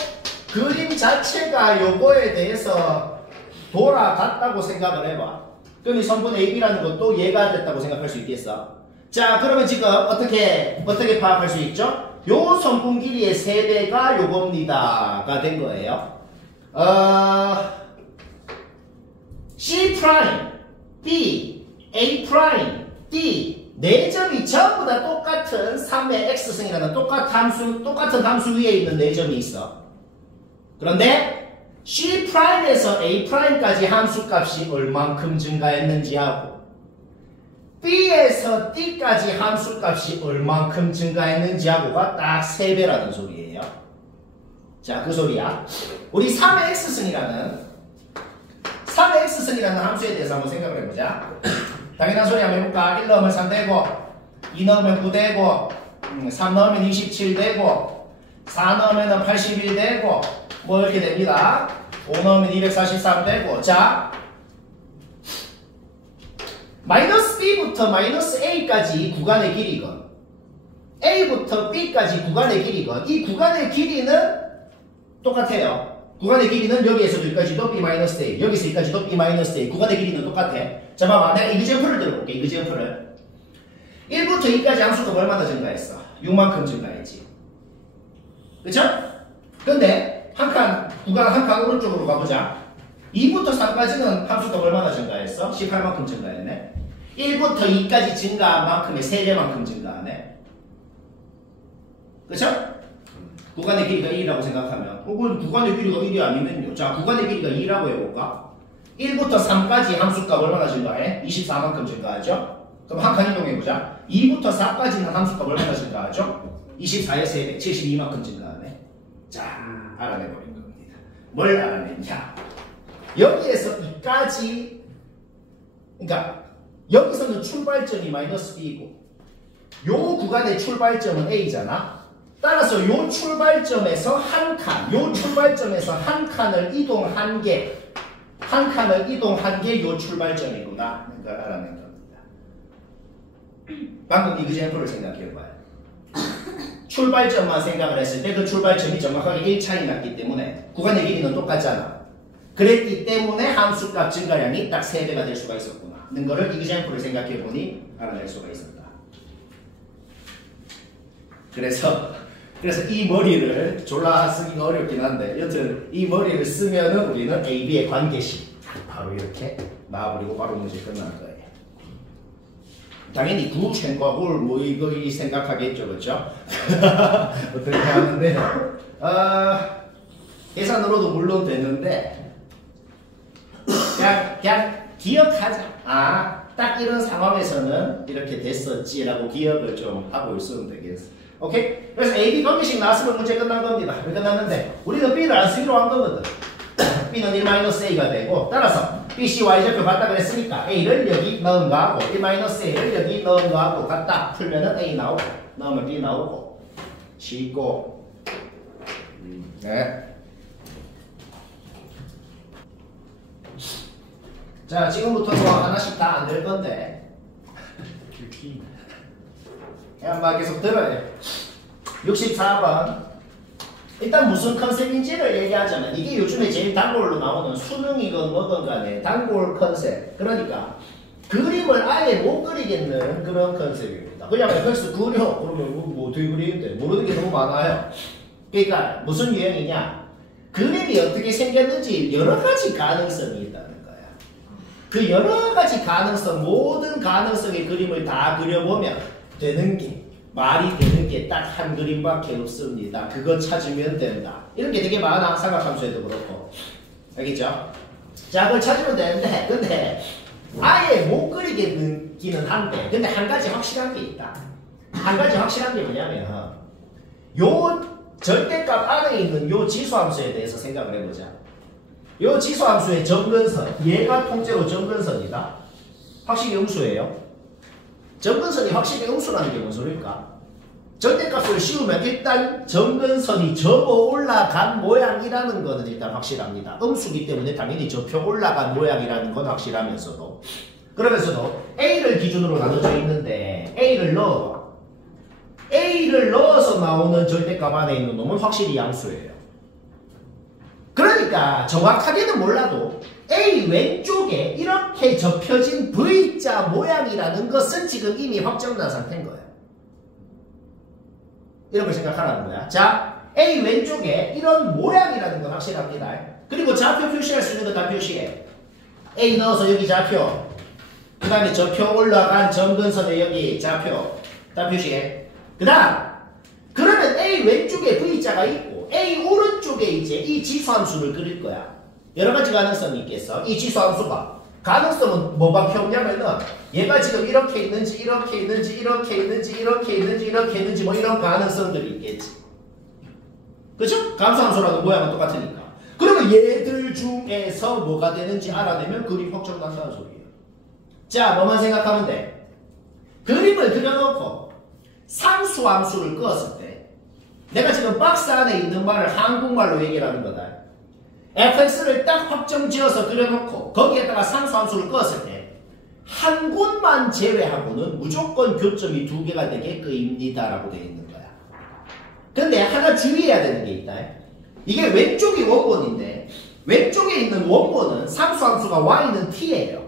그림 자체가 요거에 대해서 돌아갔다고 생각을 해봐. 그럼 이 성분 AB라는 것도 얘가 됐다고 생각할 수 있겠어. 자, 그러면 지금 어떻게 파악할 수 있죠? 요 성분 길이의 세배가 요겁니다가 된 거예요. C', B, A', D 네 점이 전부 다 똑같은 3의 x승이라는 똑같은 함수 위에 있는 네 점이 있어. 그런데 C'에서 A'까지 함수값이 얼만큼 증가했는지 하고 B에서 D까지 함수값이 얼만큼 증가했는지 하고가 딱 3배라는 소리예요. 자, 그 소리야. 우리 3의 x승이라는 함수에 대해서 한번 생각을 해보자. 당연한 소리 한번 해볼까? 1 넣으면 3 되고 2 넣으면 9 되고 3 넣으면 27 되고 4 넣으면 81 되고 뭐 이렇게 됩니다. 5 넣으면 243 되고. 자, 마이너스 B부터 마이너스 A까지 구간의 길이건 A부터 B까지 구간의 길이건 이 구간의 길이는 똑같아요. 구간의 길이는 여기에서 여기까지도 B-A, 여기서 여기까지도 B-A. 구간의 길이는 똑같아. 자, 봐봐. 내가 이그젠플을 들어볼게. 이그젠플을. 1부터 2까지 함수가 얼마나 증가했어? 6만큼 증가했지. 그쵸? 근데 구간 한 칸 오른쪽으로 가보자. 2부터 3까지는 함수가 얼마나 증가했어? 18만큼 증가했네. 1부터 2까지 증가한 만큼의 3배만큼 증가하네. 그쵸? 구간의 길이가 1이라고 생각하면 구간의 길이가 1이 아니면요. 자, 구간의 길이가 2라고 해볼까? 1부터 3까지 함수값 얼마나 증가해? 24만큼 증가하죠? 그럼 한 칸 이동해보자. 2부터 4까지는 함수값 얼마나 증가하죠? 24의 3배, 72만큼 증가하네. 자, 알아내버린 겁니다. 뭘 알아냈냐? 여기에서 2까지, 그러니까 여기서는 출발점이 마이너스 B이고 요 구간의 출발점은 A잖아. 따라서 요 출발점에서 한 칸을 이동한 게 요 출발점이구나. 그걸 알아낸 겁니다. 방금 이그젠플을 생각해봐요. 출발점만 생각을 했을 때 그 출발점이 정확하게 1차이 났기 때문에 구간의 길이는 똑같잖아. 그랬기 때문에 함수값 증가량이 딱 3배가 될 수가 있었구나. 는 거를 이그젠플을 생각해보니 알아낼 수가 있었다. 그래서 이 머리를 졸라 쓰기가 어렵긴 한데 여튼 이 머리를 쓰면은 우리는 AB의 관계식 바로 이렇게 놔버리고 바로 문제 끝난 거예요. 당연히 구, 쉔과 골 뭐 이거 생각하겠죠, 그렇죠? 어떻게 하는데 계산으로도 물론 되는데 그냥 기억하자. 딱 이런 상황에서는 이렇게 됐었지라고 기억을 좀 하고 있으면 되겠어. 오케이? 그래서 AB 관계식 나왔으면 문제 끝난 겁니다. 왜 끝났는데 우리는 B를 안 쓰기로 한 거거든. B는 1-A가 되고 따라서 B, C, Y좌표 같다 그랬으니까 A를 여기 넣은 거하고 1-A를 여기 넣은 거하고 같다. 풀면은 A 나오고 넣으면 B 나오고 치고 네. 자, 지금부터 뭐 하나씩 다 안 될 건데 그냥 막 계속 들어야 돼. 64번. 일단 무슨 컨셉인지를 얘기하자면 이게 요즘에 제일 단골로 나오는 수능이건 뭐건 간에 단골 컨셉. 그러니까 그림을 아예 못 그리겠는 그런 컨셉입니다. 그냥 FX 그려. 그러면 뭐 어떻게 그리는데 모르는 게 너무 많아요. 그러니까 무슨 유형이냐? 그림이 어떻게 생겼는지 여러 가지 가능성이 있다는 거야. 그 여러 가지 가능성, 모든 가능성의 그림을 다 그려보면 되는 게 말이 되는 게 딱 한 그림밖에 없습니다. 그거 찾으면 된다. 이런 게 되게 많아. 삼각함수에도 그렇고. 알겠죠? 자, 그걸 찾으면 되는데 근데 아예 못 그리겠기는 한데 근데 한 가지 확실한 게 있다. 한 가지 확실한 게 뭐냐면 요 절대값 안에 있는 요 지수함수에 대해서 생각을 해보자. 요 지수함수의 점근선, 얘가 통째로 점근선이다. 확실히 음수예요. 점근선이 확실히 음수라는 게 뭔 소리일까? 절대값을 씌우면 일단 점근선이 접어 올라간 모양이라는 거는 일단 확실합니다. 음수기 때문에 당연히 접혀 올라간 모양이라는 건 확실하면서도 그러면서도 A를 기준으로 나눠져 있는데 A를 넣어서 나오는 절대값 안에 있는 놈은 확실히 양수예요. 그러니까 정확하게는 몰라도 A 왼쪽에 이렇게 접혀진 V자 모양이라는 것은 지금 이미 확정난 상태인 거예요. 이런 걸 생각하라는 거야. 자, A 왼쪽에 이런 모양이라는 건 확실합니다. 그리고 좌표 표시할 수 있는 거 다 표시해. A 넣어서 여기 좌표, 그 다음에 접혀 올라간 점근선에 여기 좌표 다 표시해. 그 다음 그러면 A 왼쪽에 V자가 있고 A 오른쪽에 이제 이 지수함수를 그릴 거야. 여러 가지 가능성이 있겠어. 이 지수함수가 가능성은 뭐밖에 없냐면은 얘가 지금 이렇게 있는지 이렇게 있는지 이렇게 있는지 이렇게 있는지 이렇게 있는지 뭐 이런 가능성들이 있겠지. 그죠? 감수함수라는 모양은 똑같으니까. 그러면 얘들 중에서 뭐가 되는지 알아내면 그림 확정난다는 소리예요. 자, 뭐만 생각하면 돼. 그림을 그려놓고 상수함수를 그었을 때 내가 지금 박스 안에 있는 말을 한국말로 얘기를 하는 거다. fx를 딱 확정지어서 그려놓고 거기에다가 상수함수를 그었을 때 한 곳만 제외하고는 무조건 교점이 2개가 되게끔입니다 라고 되어 있는 거야. 근데 하나 주의해야 되는 게 있다. 이게 왼쪽이 원본인데 왼쪽에 있는 원본은 상수함수가 y는 t예요.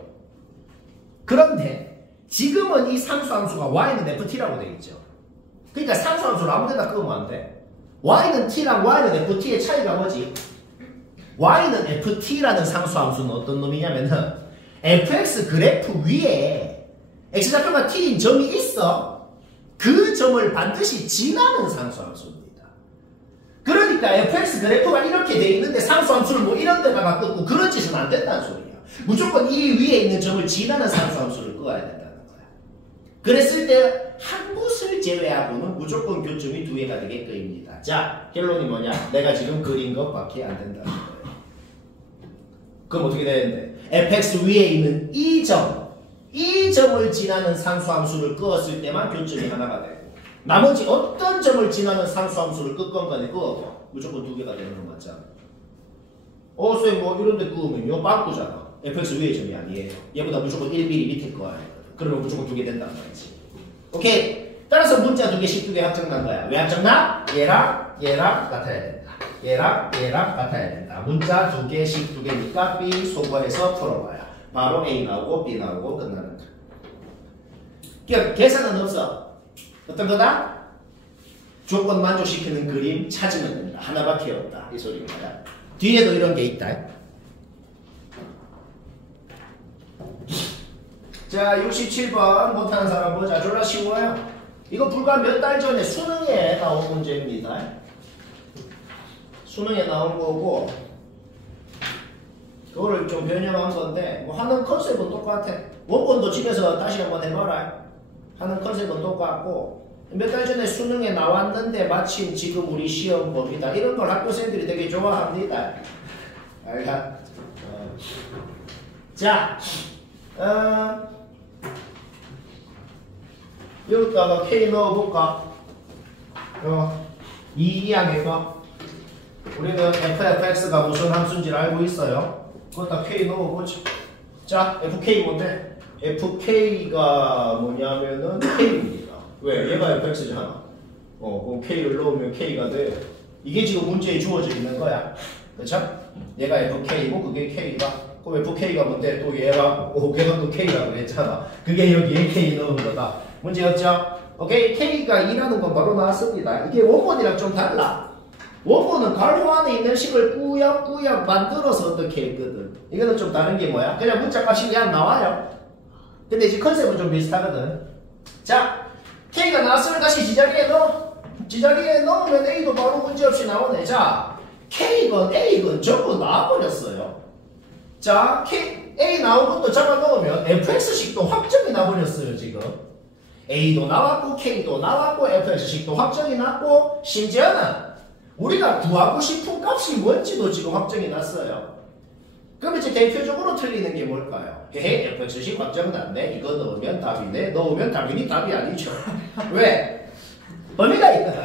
그런데 지금은 이 상수함수가 y는 ft라고 되어 있죠. 그러니까 상수함수를 아무데나 끄면 안 돼. y는 t랑 y는 ft의 차이가 뭐지? y는 ft라는 상수함수는 어떤 놈이냐면은 fx 그래프 위에 x좌표가 t인 점이 있어. 그 점을 반드시 지나는 상수함수입니다. 그러니까 fx 그래프가 이렇게 돼 있는데 상수함수를 뭐 이런 데다가 끄고 그런 짓은 안 된다는 소리야. 무조건 이 위에 있는 점을 지나는 상수함수를 끄어야 된다는 거야. 그랬을 때 한 곳을 제외하고는 무조건 교점이 2개가 되게끔입니다. 자, 결론이 뭐냐? 내가 지금 그린 것밖에 안 된다는 거예요. 그럼 어떻게 되는데? fx 위에 있는 이 점을 지나는 상수함수를 끄었을 때만 교점이 하나가 되고 나머지 어떤 점을 지나는 상수함수를 끄건 간에 끄어도 무조건 2개가 되는 건 맞잖아. 쌤 뭐 이런데 끄으면 이거 바꾸잖아. fx 위의 점이 아니에요. 얘보다 무조건 1mm 밑에 끄어야 돼. 그러면 무조건 2개 된단 말이지. 오케이. 따라서 문자 2개씩 2개 확정난 거야. 왜 확정나? 얘랑 같아야 된다. 얘랑 같아야 된다. 문자 2개씩 2개니까 B 소거해서 풀어봐요. 바로 A 나오고 B 나오고 끝나는 거. 그러니까 계산은 없어. 어떤 거다? 조건 만족시키는 그림 찾으면 된다. 하나밖에 없다. 이 소리인 거야. 뒤에도 이런 게 있다. 자, 67번 못하는 사람 보자. 졸라 쉬워요. 이거 불과 몇 달 전에 수능에 나온 문제입니다. 수능에 나온 거고 그거를 좀 변형한 건데 뭐 하는 컨셉은 똑같아. 원본도 집에서 다시 한번 해봐라. 하는 컨셉은 똑같고 몇 달 전에 수능에 나왔는데 마침 지금 우리 시험 봅니다. 이런 걸 학교생들이 되게 좋아합니다. 알가? 자, 여기다가 K 넣어볼까? 2항에 거. 우리는 fx가 무슨 함수인지를 알고 있어요. 그것다 K 넣어보자. 자, fk 뭔데? fk가 뭐냐면은 k입니다. 왜? 얘가 fx잖아. 그럼 k를 넣으면 k가 돼. 이게 지금 문제에 주어져 있는 거야. 그쵸? 얘가 fk고 그게 k가. 그럼 fk가 뭔데? 또 얘가, 걔가 또 k라고 했잖아. 그게 여기에 k 넣은 거다. 문제 없죠? 오케이. k가 2라는 건 바로 나왔습니다. 이게 원본이랑 좀 달라. 원본은 괄호 안에 있는 식을 꾸역꾸역 만들어서 어떻게 했거든. 이거는 좀 다른 게 뭐야? 그냥 문자값이 그냥 나와요. 근데 이제 컨셉은 좀 비슷하거든. 자, K가 나왔으면 다시 지자리에 넣어. 지자리에 넣으면 A도 바로 문제없이 나오네. 자, K건 A건 전부 나와버렸어요. 자, A 나온 것도 잡아 넣으면 fx식도 확정이 나버렸어요, 지금. A도 나왔고, K도 나왔고, fx식도 확정이 났고, 심지어는 우리가 구하고 싶은 값이 뭔지도 지금 확정이 났어요. 그럼 이제 대표적으로 틀리는 게 뭘까요? fx식 확정 났네. 이거 넣으면 답이네. 넣으면 당연히 답이 아니죠. 왜? 범위가 있거든.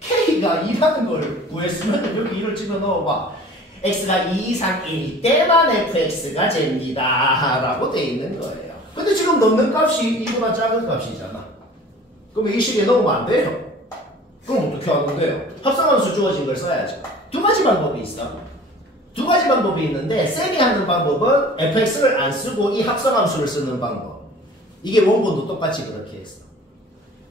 K가 2라는 걸 구했으면 여기 2를 집어 넣어봐. X가 2 이상 1 때만 fx가 됩니다. 라고 돼 있는 거예요. 근데 지금 넣는 값이 2보다 작은 값이잖아. 그럼 이 식에 넣으면 안 돼요. 그럼 어떻게 하는데요? 합성함수 주어진 걸 써야죠. 두 가지 방법이 있어. 두 가지 방법이 있는데 쌤이 하는 방법은 fx를 안 쓰고 이 합성함수를 쓰는 방법. 이게 원본도 똑같이 그렇게 했어.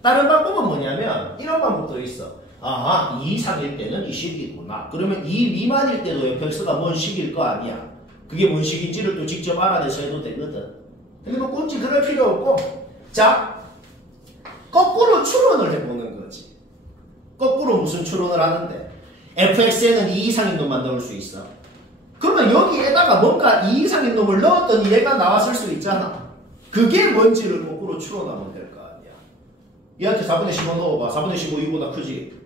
다른 방법은 뭐냐면 이런 방법도 있어. 아하, 2 이상일 때는 이 식이구나. 그러면 2 미만일 때도 fx가 뭔 식일 거 아니야. 그게 뭔 식인지를 또 직접 알아내서 해도 되거든. 근데 뭐 굳이 그럴 필요 없고, 자, 거꾸로 추론을 해보는 거지. 거꾸로 무슨 추론을 하는데 fx에는 2 이상인 놈만 넣을 수 있어. 그러면 여기에다가 뭔가 2 이상인 놈을 넣었더니 얘가 나왔을 수 있잖아. 그게 뭔지를 거꾸로 추론하면 될 거 아니야. 얘한테 4분의 15 넣어봐. 4분의 15 이거보다 크지.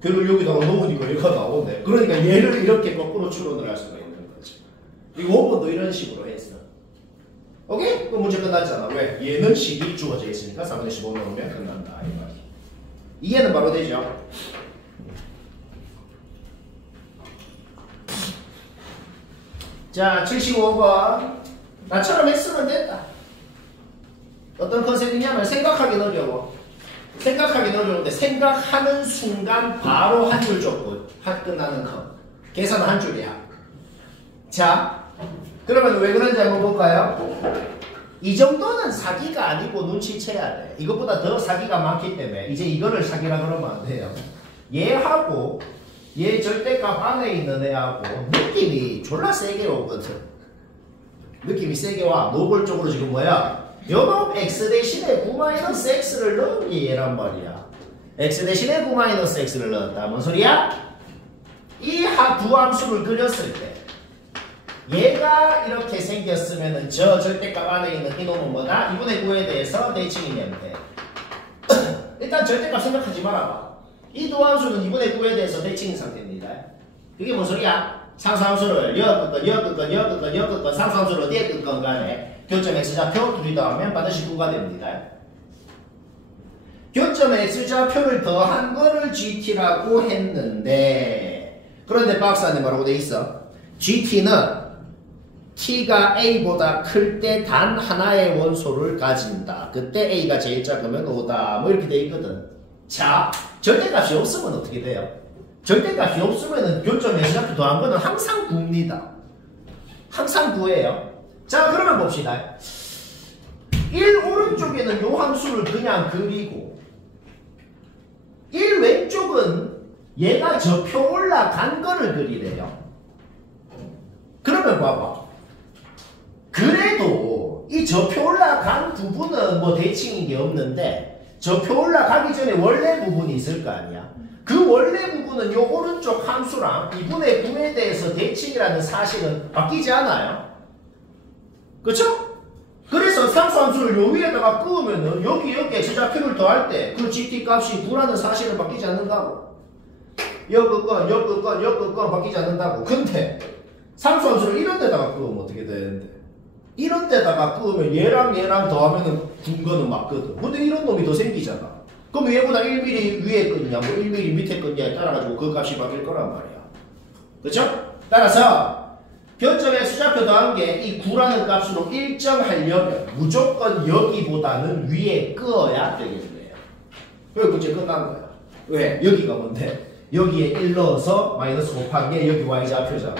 그걸 여기다가 넣으니까 얘가 나오네. 그러니까 얘를 이렇게 거꾸로 추론을 할 수가 있는 거지. 이 원본도 이런 식으로 했어. 오케이? 그럼 문제 끝났잖아. 왜? 얘는 식이 주어져 있으니까 4분의 15 넣으면 끝난다. 이 말이. 이해는 바로 되죠? 자, 75번. 나처럼 했으면 됐다. 어떤 컨셉이냐면 생각하기는 어려워. 생각하기는 어려운데 생각하는 순간 바로 한 줄 줬고 끝나는 거. 계산은 한 줄이야. 자, 그러면 왜 그런지 한번 볼까요? 이 정도는 사기가 아니고 눈치채야 돼. 이것보다 더 사기가 많기 때문에 이제 이거를 사기라 그러면 안 돼요. 얘하고 얘 절대값 안에 있는 애하고 느낌이 졸라 세게 오거든. 느낌이 세게 와. 노골적으로 지금 뭐야? 요놈 x 대신에 9-x를 넣은 게 얘란 말이야. x 대신에 9-x를 넣었다. 뭔 소리야? 이 두 함수를 그렸을 때 얘가 이렇게 생겼으면은 저 절대값 안에 있는 이놈은 뭐다? 2분의 9에 대해서 대칭이면 돼. 일단 절대값 생각하지 말아봐. 이 두 함수는 2분의 9에 대해서 대칭인 상태입니다. 그게 뭔 소리야? 상수함수를 여끝건 상수함수를 어디에 끝건 간에 교점 x좌표 둘이 더하면 반드시 9가 됩니다. 교점 x좌표를 더한 거를 gt라고 했는데 그런데 박사님 뭐라고 돼 있어? gt는 t가 a보다 클 때 단 하나의 원소를 가진다. 그때 a가 제일 작으면 5다. 뭐 이렇게 돼 있거든. 자, 절대값이 없으면 어떻게 돼요? 절대값이 없으면은 교점 x좌표 더한 거는 항상 9입니다. 항상 9예요. 자, 그러면 봅시다. 1 오른쪽에는 요 함수를 그냥 그리고 1 왼쪽은 얘가 저 표 올라간 거를 그리래요. 그러면 봐봐. 그래도 이 저 표 올라간 부분은 뭐 대칭인 게 없는데 저 표 올라가기 전에 원래 부분이 있을 거 아니야. 그 원래 부분은 요 오른쪽 함수랑 2분의 9에 대해서 대칭이라는 사실은 바뀌지 않아요. 그쵸? 그래서 상수함수를 요 위에다가 끄우면은 여기에 x좌표를 더할 때 그 gt 값이 9라는 사실은 바뀌지 않는다고. 여끝건 바뀌지 않는다고. 근데 상수함수를 이런 데다가 끄우면 어떻게 되는데? 이런 데다가 끄우면 얘랑 더하면은 9거는 맞거든. 근데 이런 놈이 더 생기잖아. 그럼 얘보다 1mm 위에 끄냐 뭐 1mm 밑에 끄냐에 따라가지고 그 값이 바뀔 거란 말이야. 그쵸? 따라서 교점의 수좌표 더한 게 이 9라는 값으로 일정하려면 무조건 여기보다는 위에 끄어야 되겠네요. 그리고 문제 끝난 거야. 왜? 여기가 뭔데? 여기에 1 넣어서 마이너스 곱한 게 여기 y좌표잖아.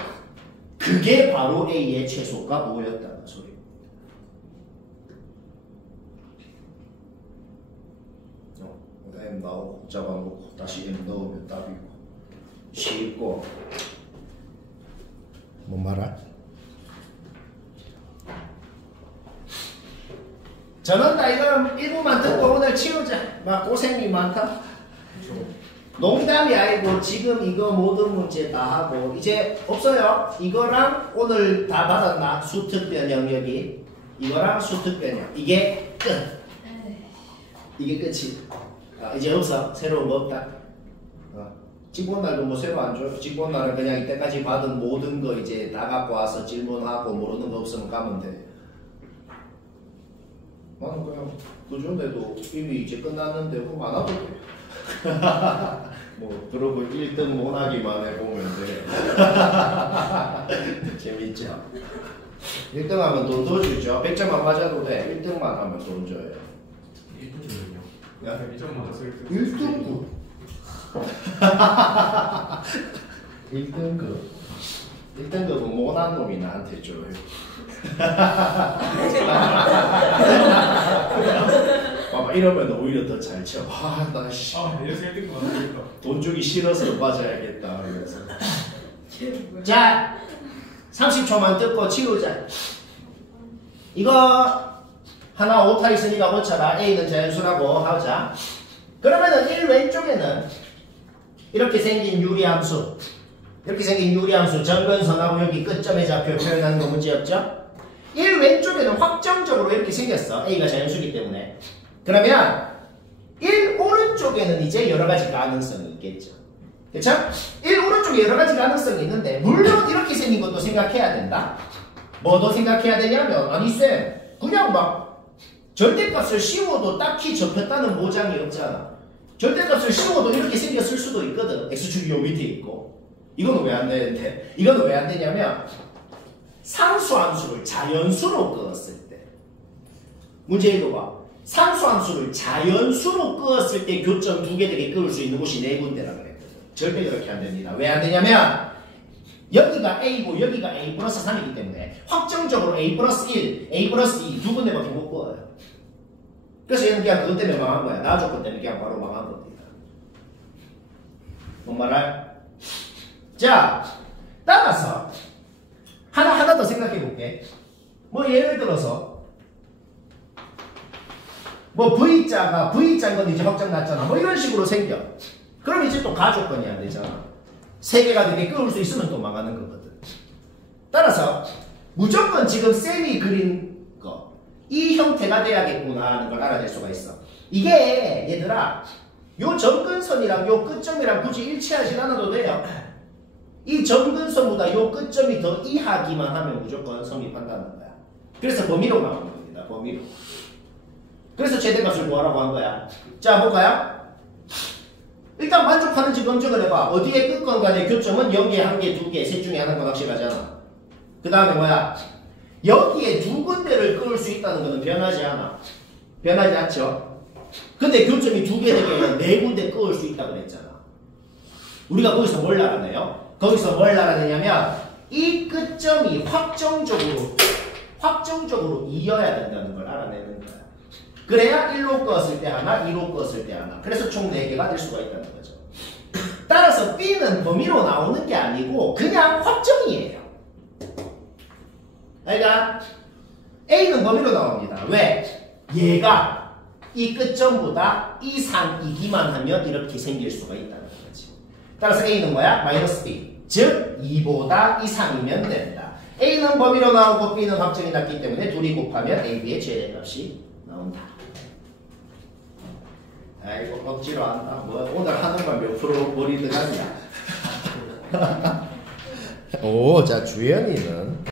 그게 바로 a의 최소가 5였다는 소리. m 나오고 잡아놓고 다시 m 넣으면 답이고 쉽고 뭔 말할? 전원다 이거는 일부만 듣고 오늘 치우자. 막 고생이 많다. 농담이 아니고 지금 이거 모든 문제 다 하고 이제 없어요. 이거랑 오늘 다 받았나? 수특변형 여기 이거랑 수특변형 이게 끝. 이게 끝이. 이제 없어. 새로운 거 없다. 직본날도 뭐 새로 안 줘. 직본날은 그냥 이때까지 받은 모든 거 이제 다 갖고 와서 질문하고 모르는 거 없으면 가면 돼. 나는 그냥 그 전에도 이미 이제 끝났는데 그럼 안 하도 돼. 뭐 그러고 1등 못하기만 해보면 돼. 재밌죠? 1등 하면 돈 더 주죠. 100점만 맞아도 돼. 1등만 하면 돈 줘요. 1등이요? 야, 1점 맞았어요. 1등급. 1등급. 1등급은 못한 놈이 나한테 줘요. 봐봐, 이러면 오히려 더 잘 쳐. 아, 나 씨. 이래서 1등 맞았으니까. 돈 주기 싫어서 맞아야겠다. 그래서. 자, 30초만 듣고 치우자. 이거 하나 오타 있으니까 고쳐라. A는 자연수라고 하자. 그러면은 1 왼쪽에는 이렇게 생긴 유리함수, 이렇게 생긴 유리함수 점근선하고 여기 끝점의 좌표 표현하는 거 문제 없죠? 1 왼쪽에는 확정적으로 이렇게 생겼어. A가 자연수이기 때문에. 그러면 1 오른쪽에는 이제 여러 가지 가능성이 있겠죠. 그쵸? 1 오른쪽에 여러 가지 가능성이 있는데 물론 이렇게 생긴 것도 생각해야 된다. 뭐도 생각해야 되냐면 아니 쌤 그냥 막 절대값을 씌워도 딱히 접혔다는 보장이 없잖아. 절대값을 씌워도 이렇게 생겼을 수도 있거든. x축이 요 밑에 있고. 이거는 왜 안 되는데? 이거는 왜 안 되냐면 상수함수를 자연수로 끄었을 때 문제 읽어봐. 상수함수를 자연수로 끄었을 때 교점 2개 되게 끄을 수 있는 곳이 4군데라 그랬거든. 절대 그렇게 안 됩니다. 왜 안 되냐면 여기가 A고 여기가 A 플러스 3이기 때문에 확정적으로 A 플러스 1, A 플러스 2 두 군데밖에 못 끄어요. 그래서 얘는 그냥 그것 때문에 망한 거야. 나 조건 때문에 그냥 바로 망한 겁니다. 뭔 말할? 자, 따라서 하나 더 생각해 볼게. 뭐 예를 들어서 뭐 V자가 V자인 건 이제 확정 났잖아. 뭐 이런 식으로 생겨. 그럼 이제 또 가조건이 안 되잖아. 3개가 되게 끄을 수 있으면 또 망하는 거거든. 따라서 무조건 지금 쌤이 그린 거 이 형태가 돼야겠구나 하는 걸 알아낼 수가 있어. 이게 얘들아 요 점근선이랑 요 끝점이랑 굳이 일치하지 않아도 돼요. 이 점근선보다 요 끝점이 더 이하기만 하면 무조건 성립한다는 거야. 그래서 범위로 나오는 겁니다. 범위로. 그래서 최대값을 구하라고 한 거야. 자 볼까요? 일단 만족하는지 검증을 해봐. 어디에 끝건 간의 교점은 0개, 1개, 2개, 셋 중에 하나가 확실하잖아. 그 다음에 뭐야? 여기에 2군데를 끄을 수 있다는 것은 변하지 않아. 변하지 않죠? 근데 교점이 2개 되면 4군데 끄을 수 있다고 그랬잖아. 우리가 거기서 뭘 알아내요? 거기서 뭘 알아내냐면 이 끝점이 확정적으로 이어야 된다는 걸 알아내는 거야. 그래야 1로 끄었을 때 하나, 2로 끄었을 때 하나. 그래서 총 4개가 될 수가 있다는 거죠. 따라서 B는 범위로 나오는 게 아니고 그냥 확정이에요. 그러니까 A는 범위로 나옵니다. 왜? 얘가 이 끝점보다 이상이기만 하면 이렇게 생길 수가 있다는 거지. 따라서 A는 뭐야? 마이너스 B. 즉 2보다 이상이면 된다. A는 범위로 나오고 B는 확정이 났기 때문에 둘이 곱하면 A, B의 최대값이 나온다. 아이고 억지로 한다. 뭐 오늘 하는 말 몇 프로 머리 들어갔냐? 오, 자 주연이는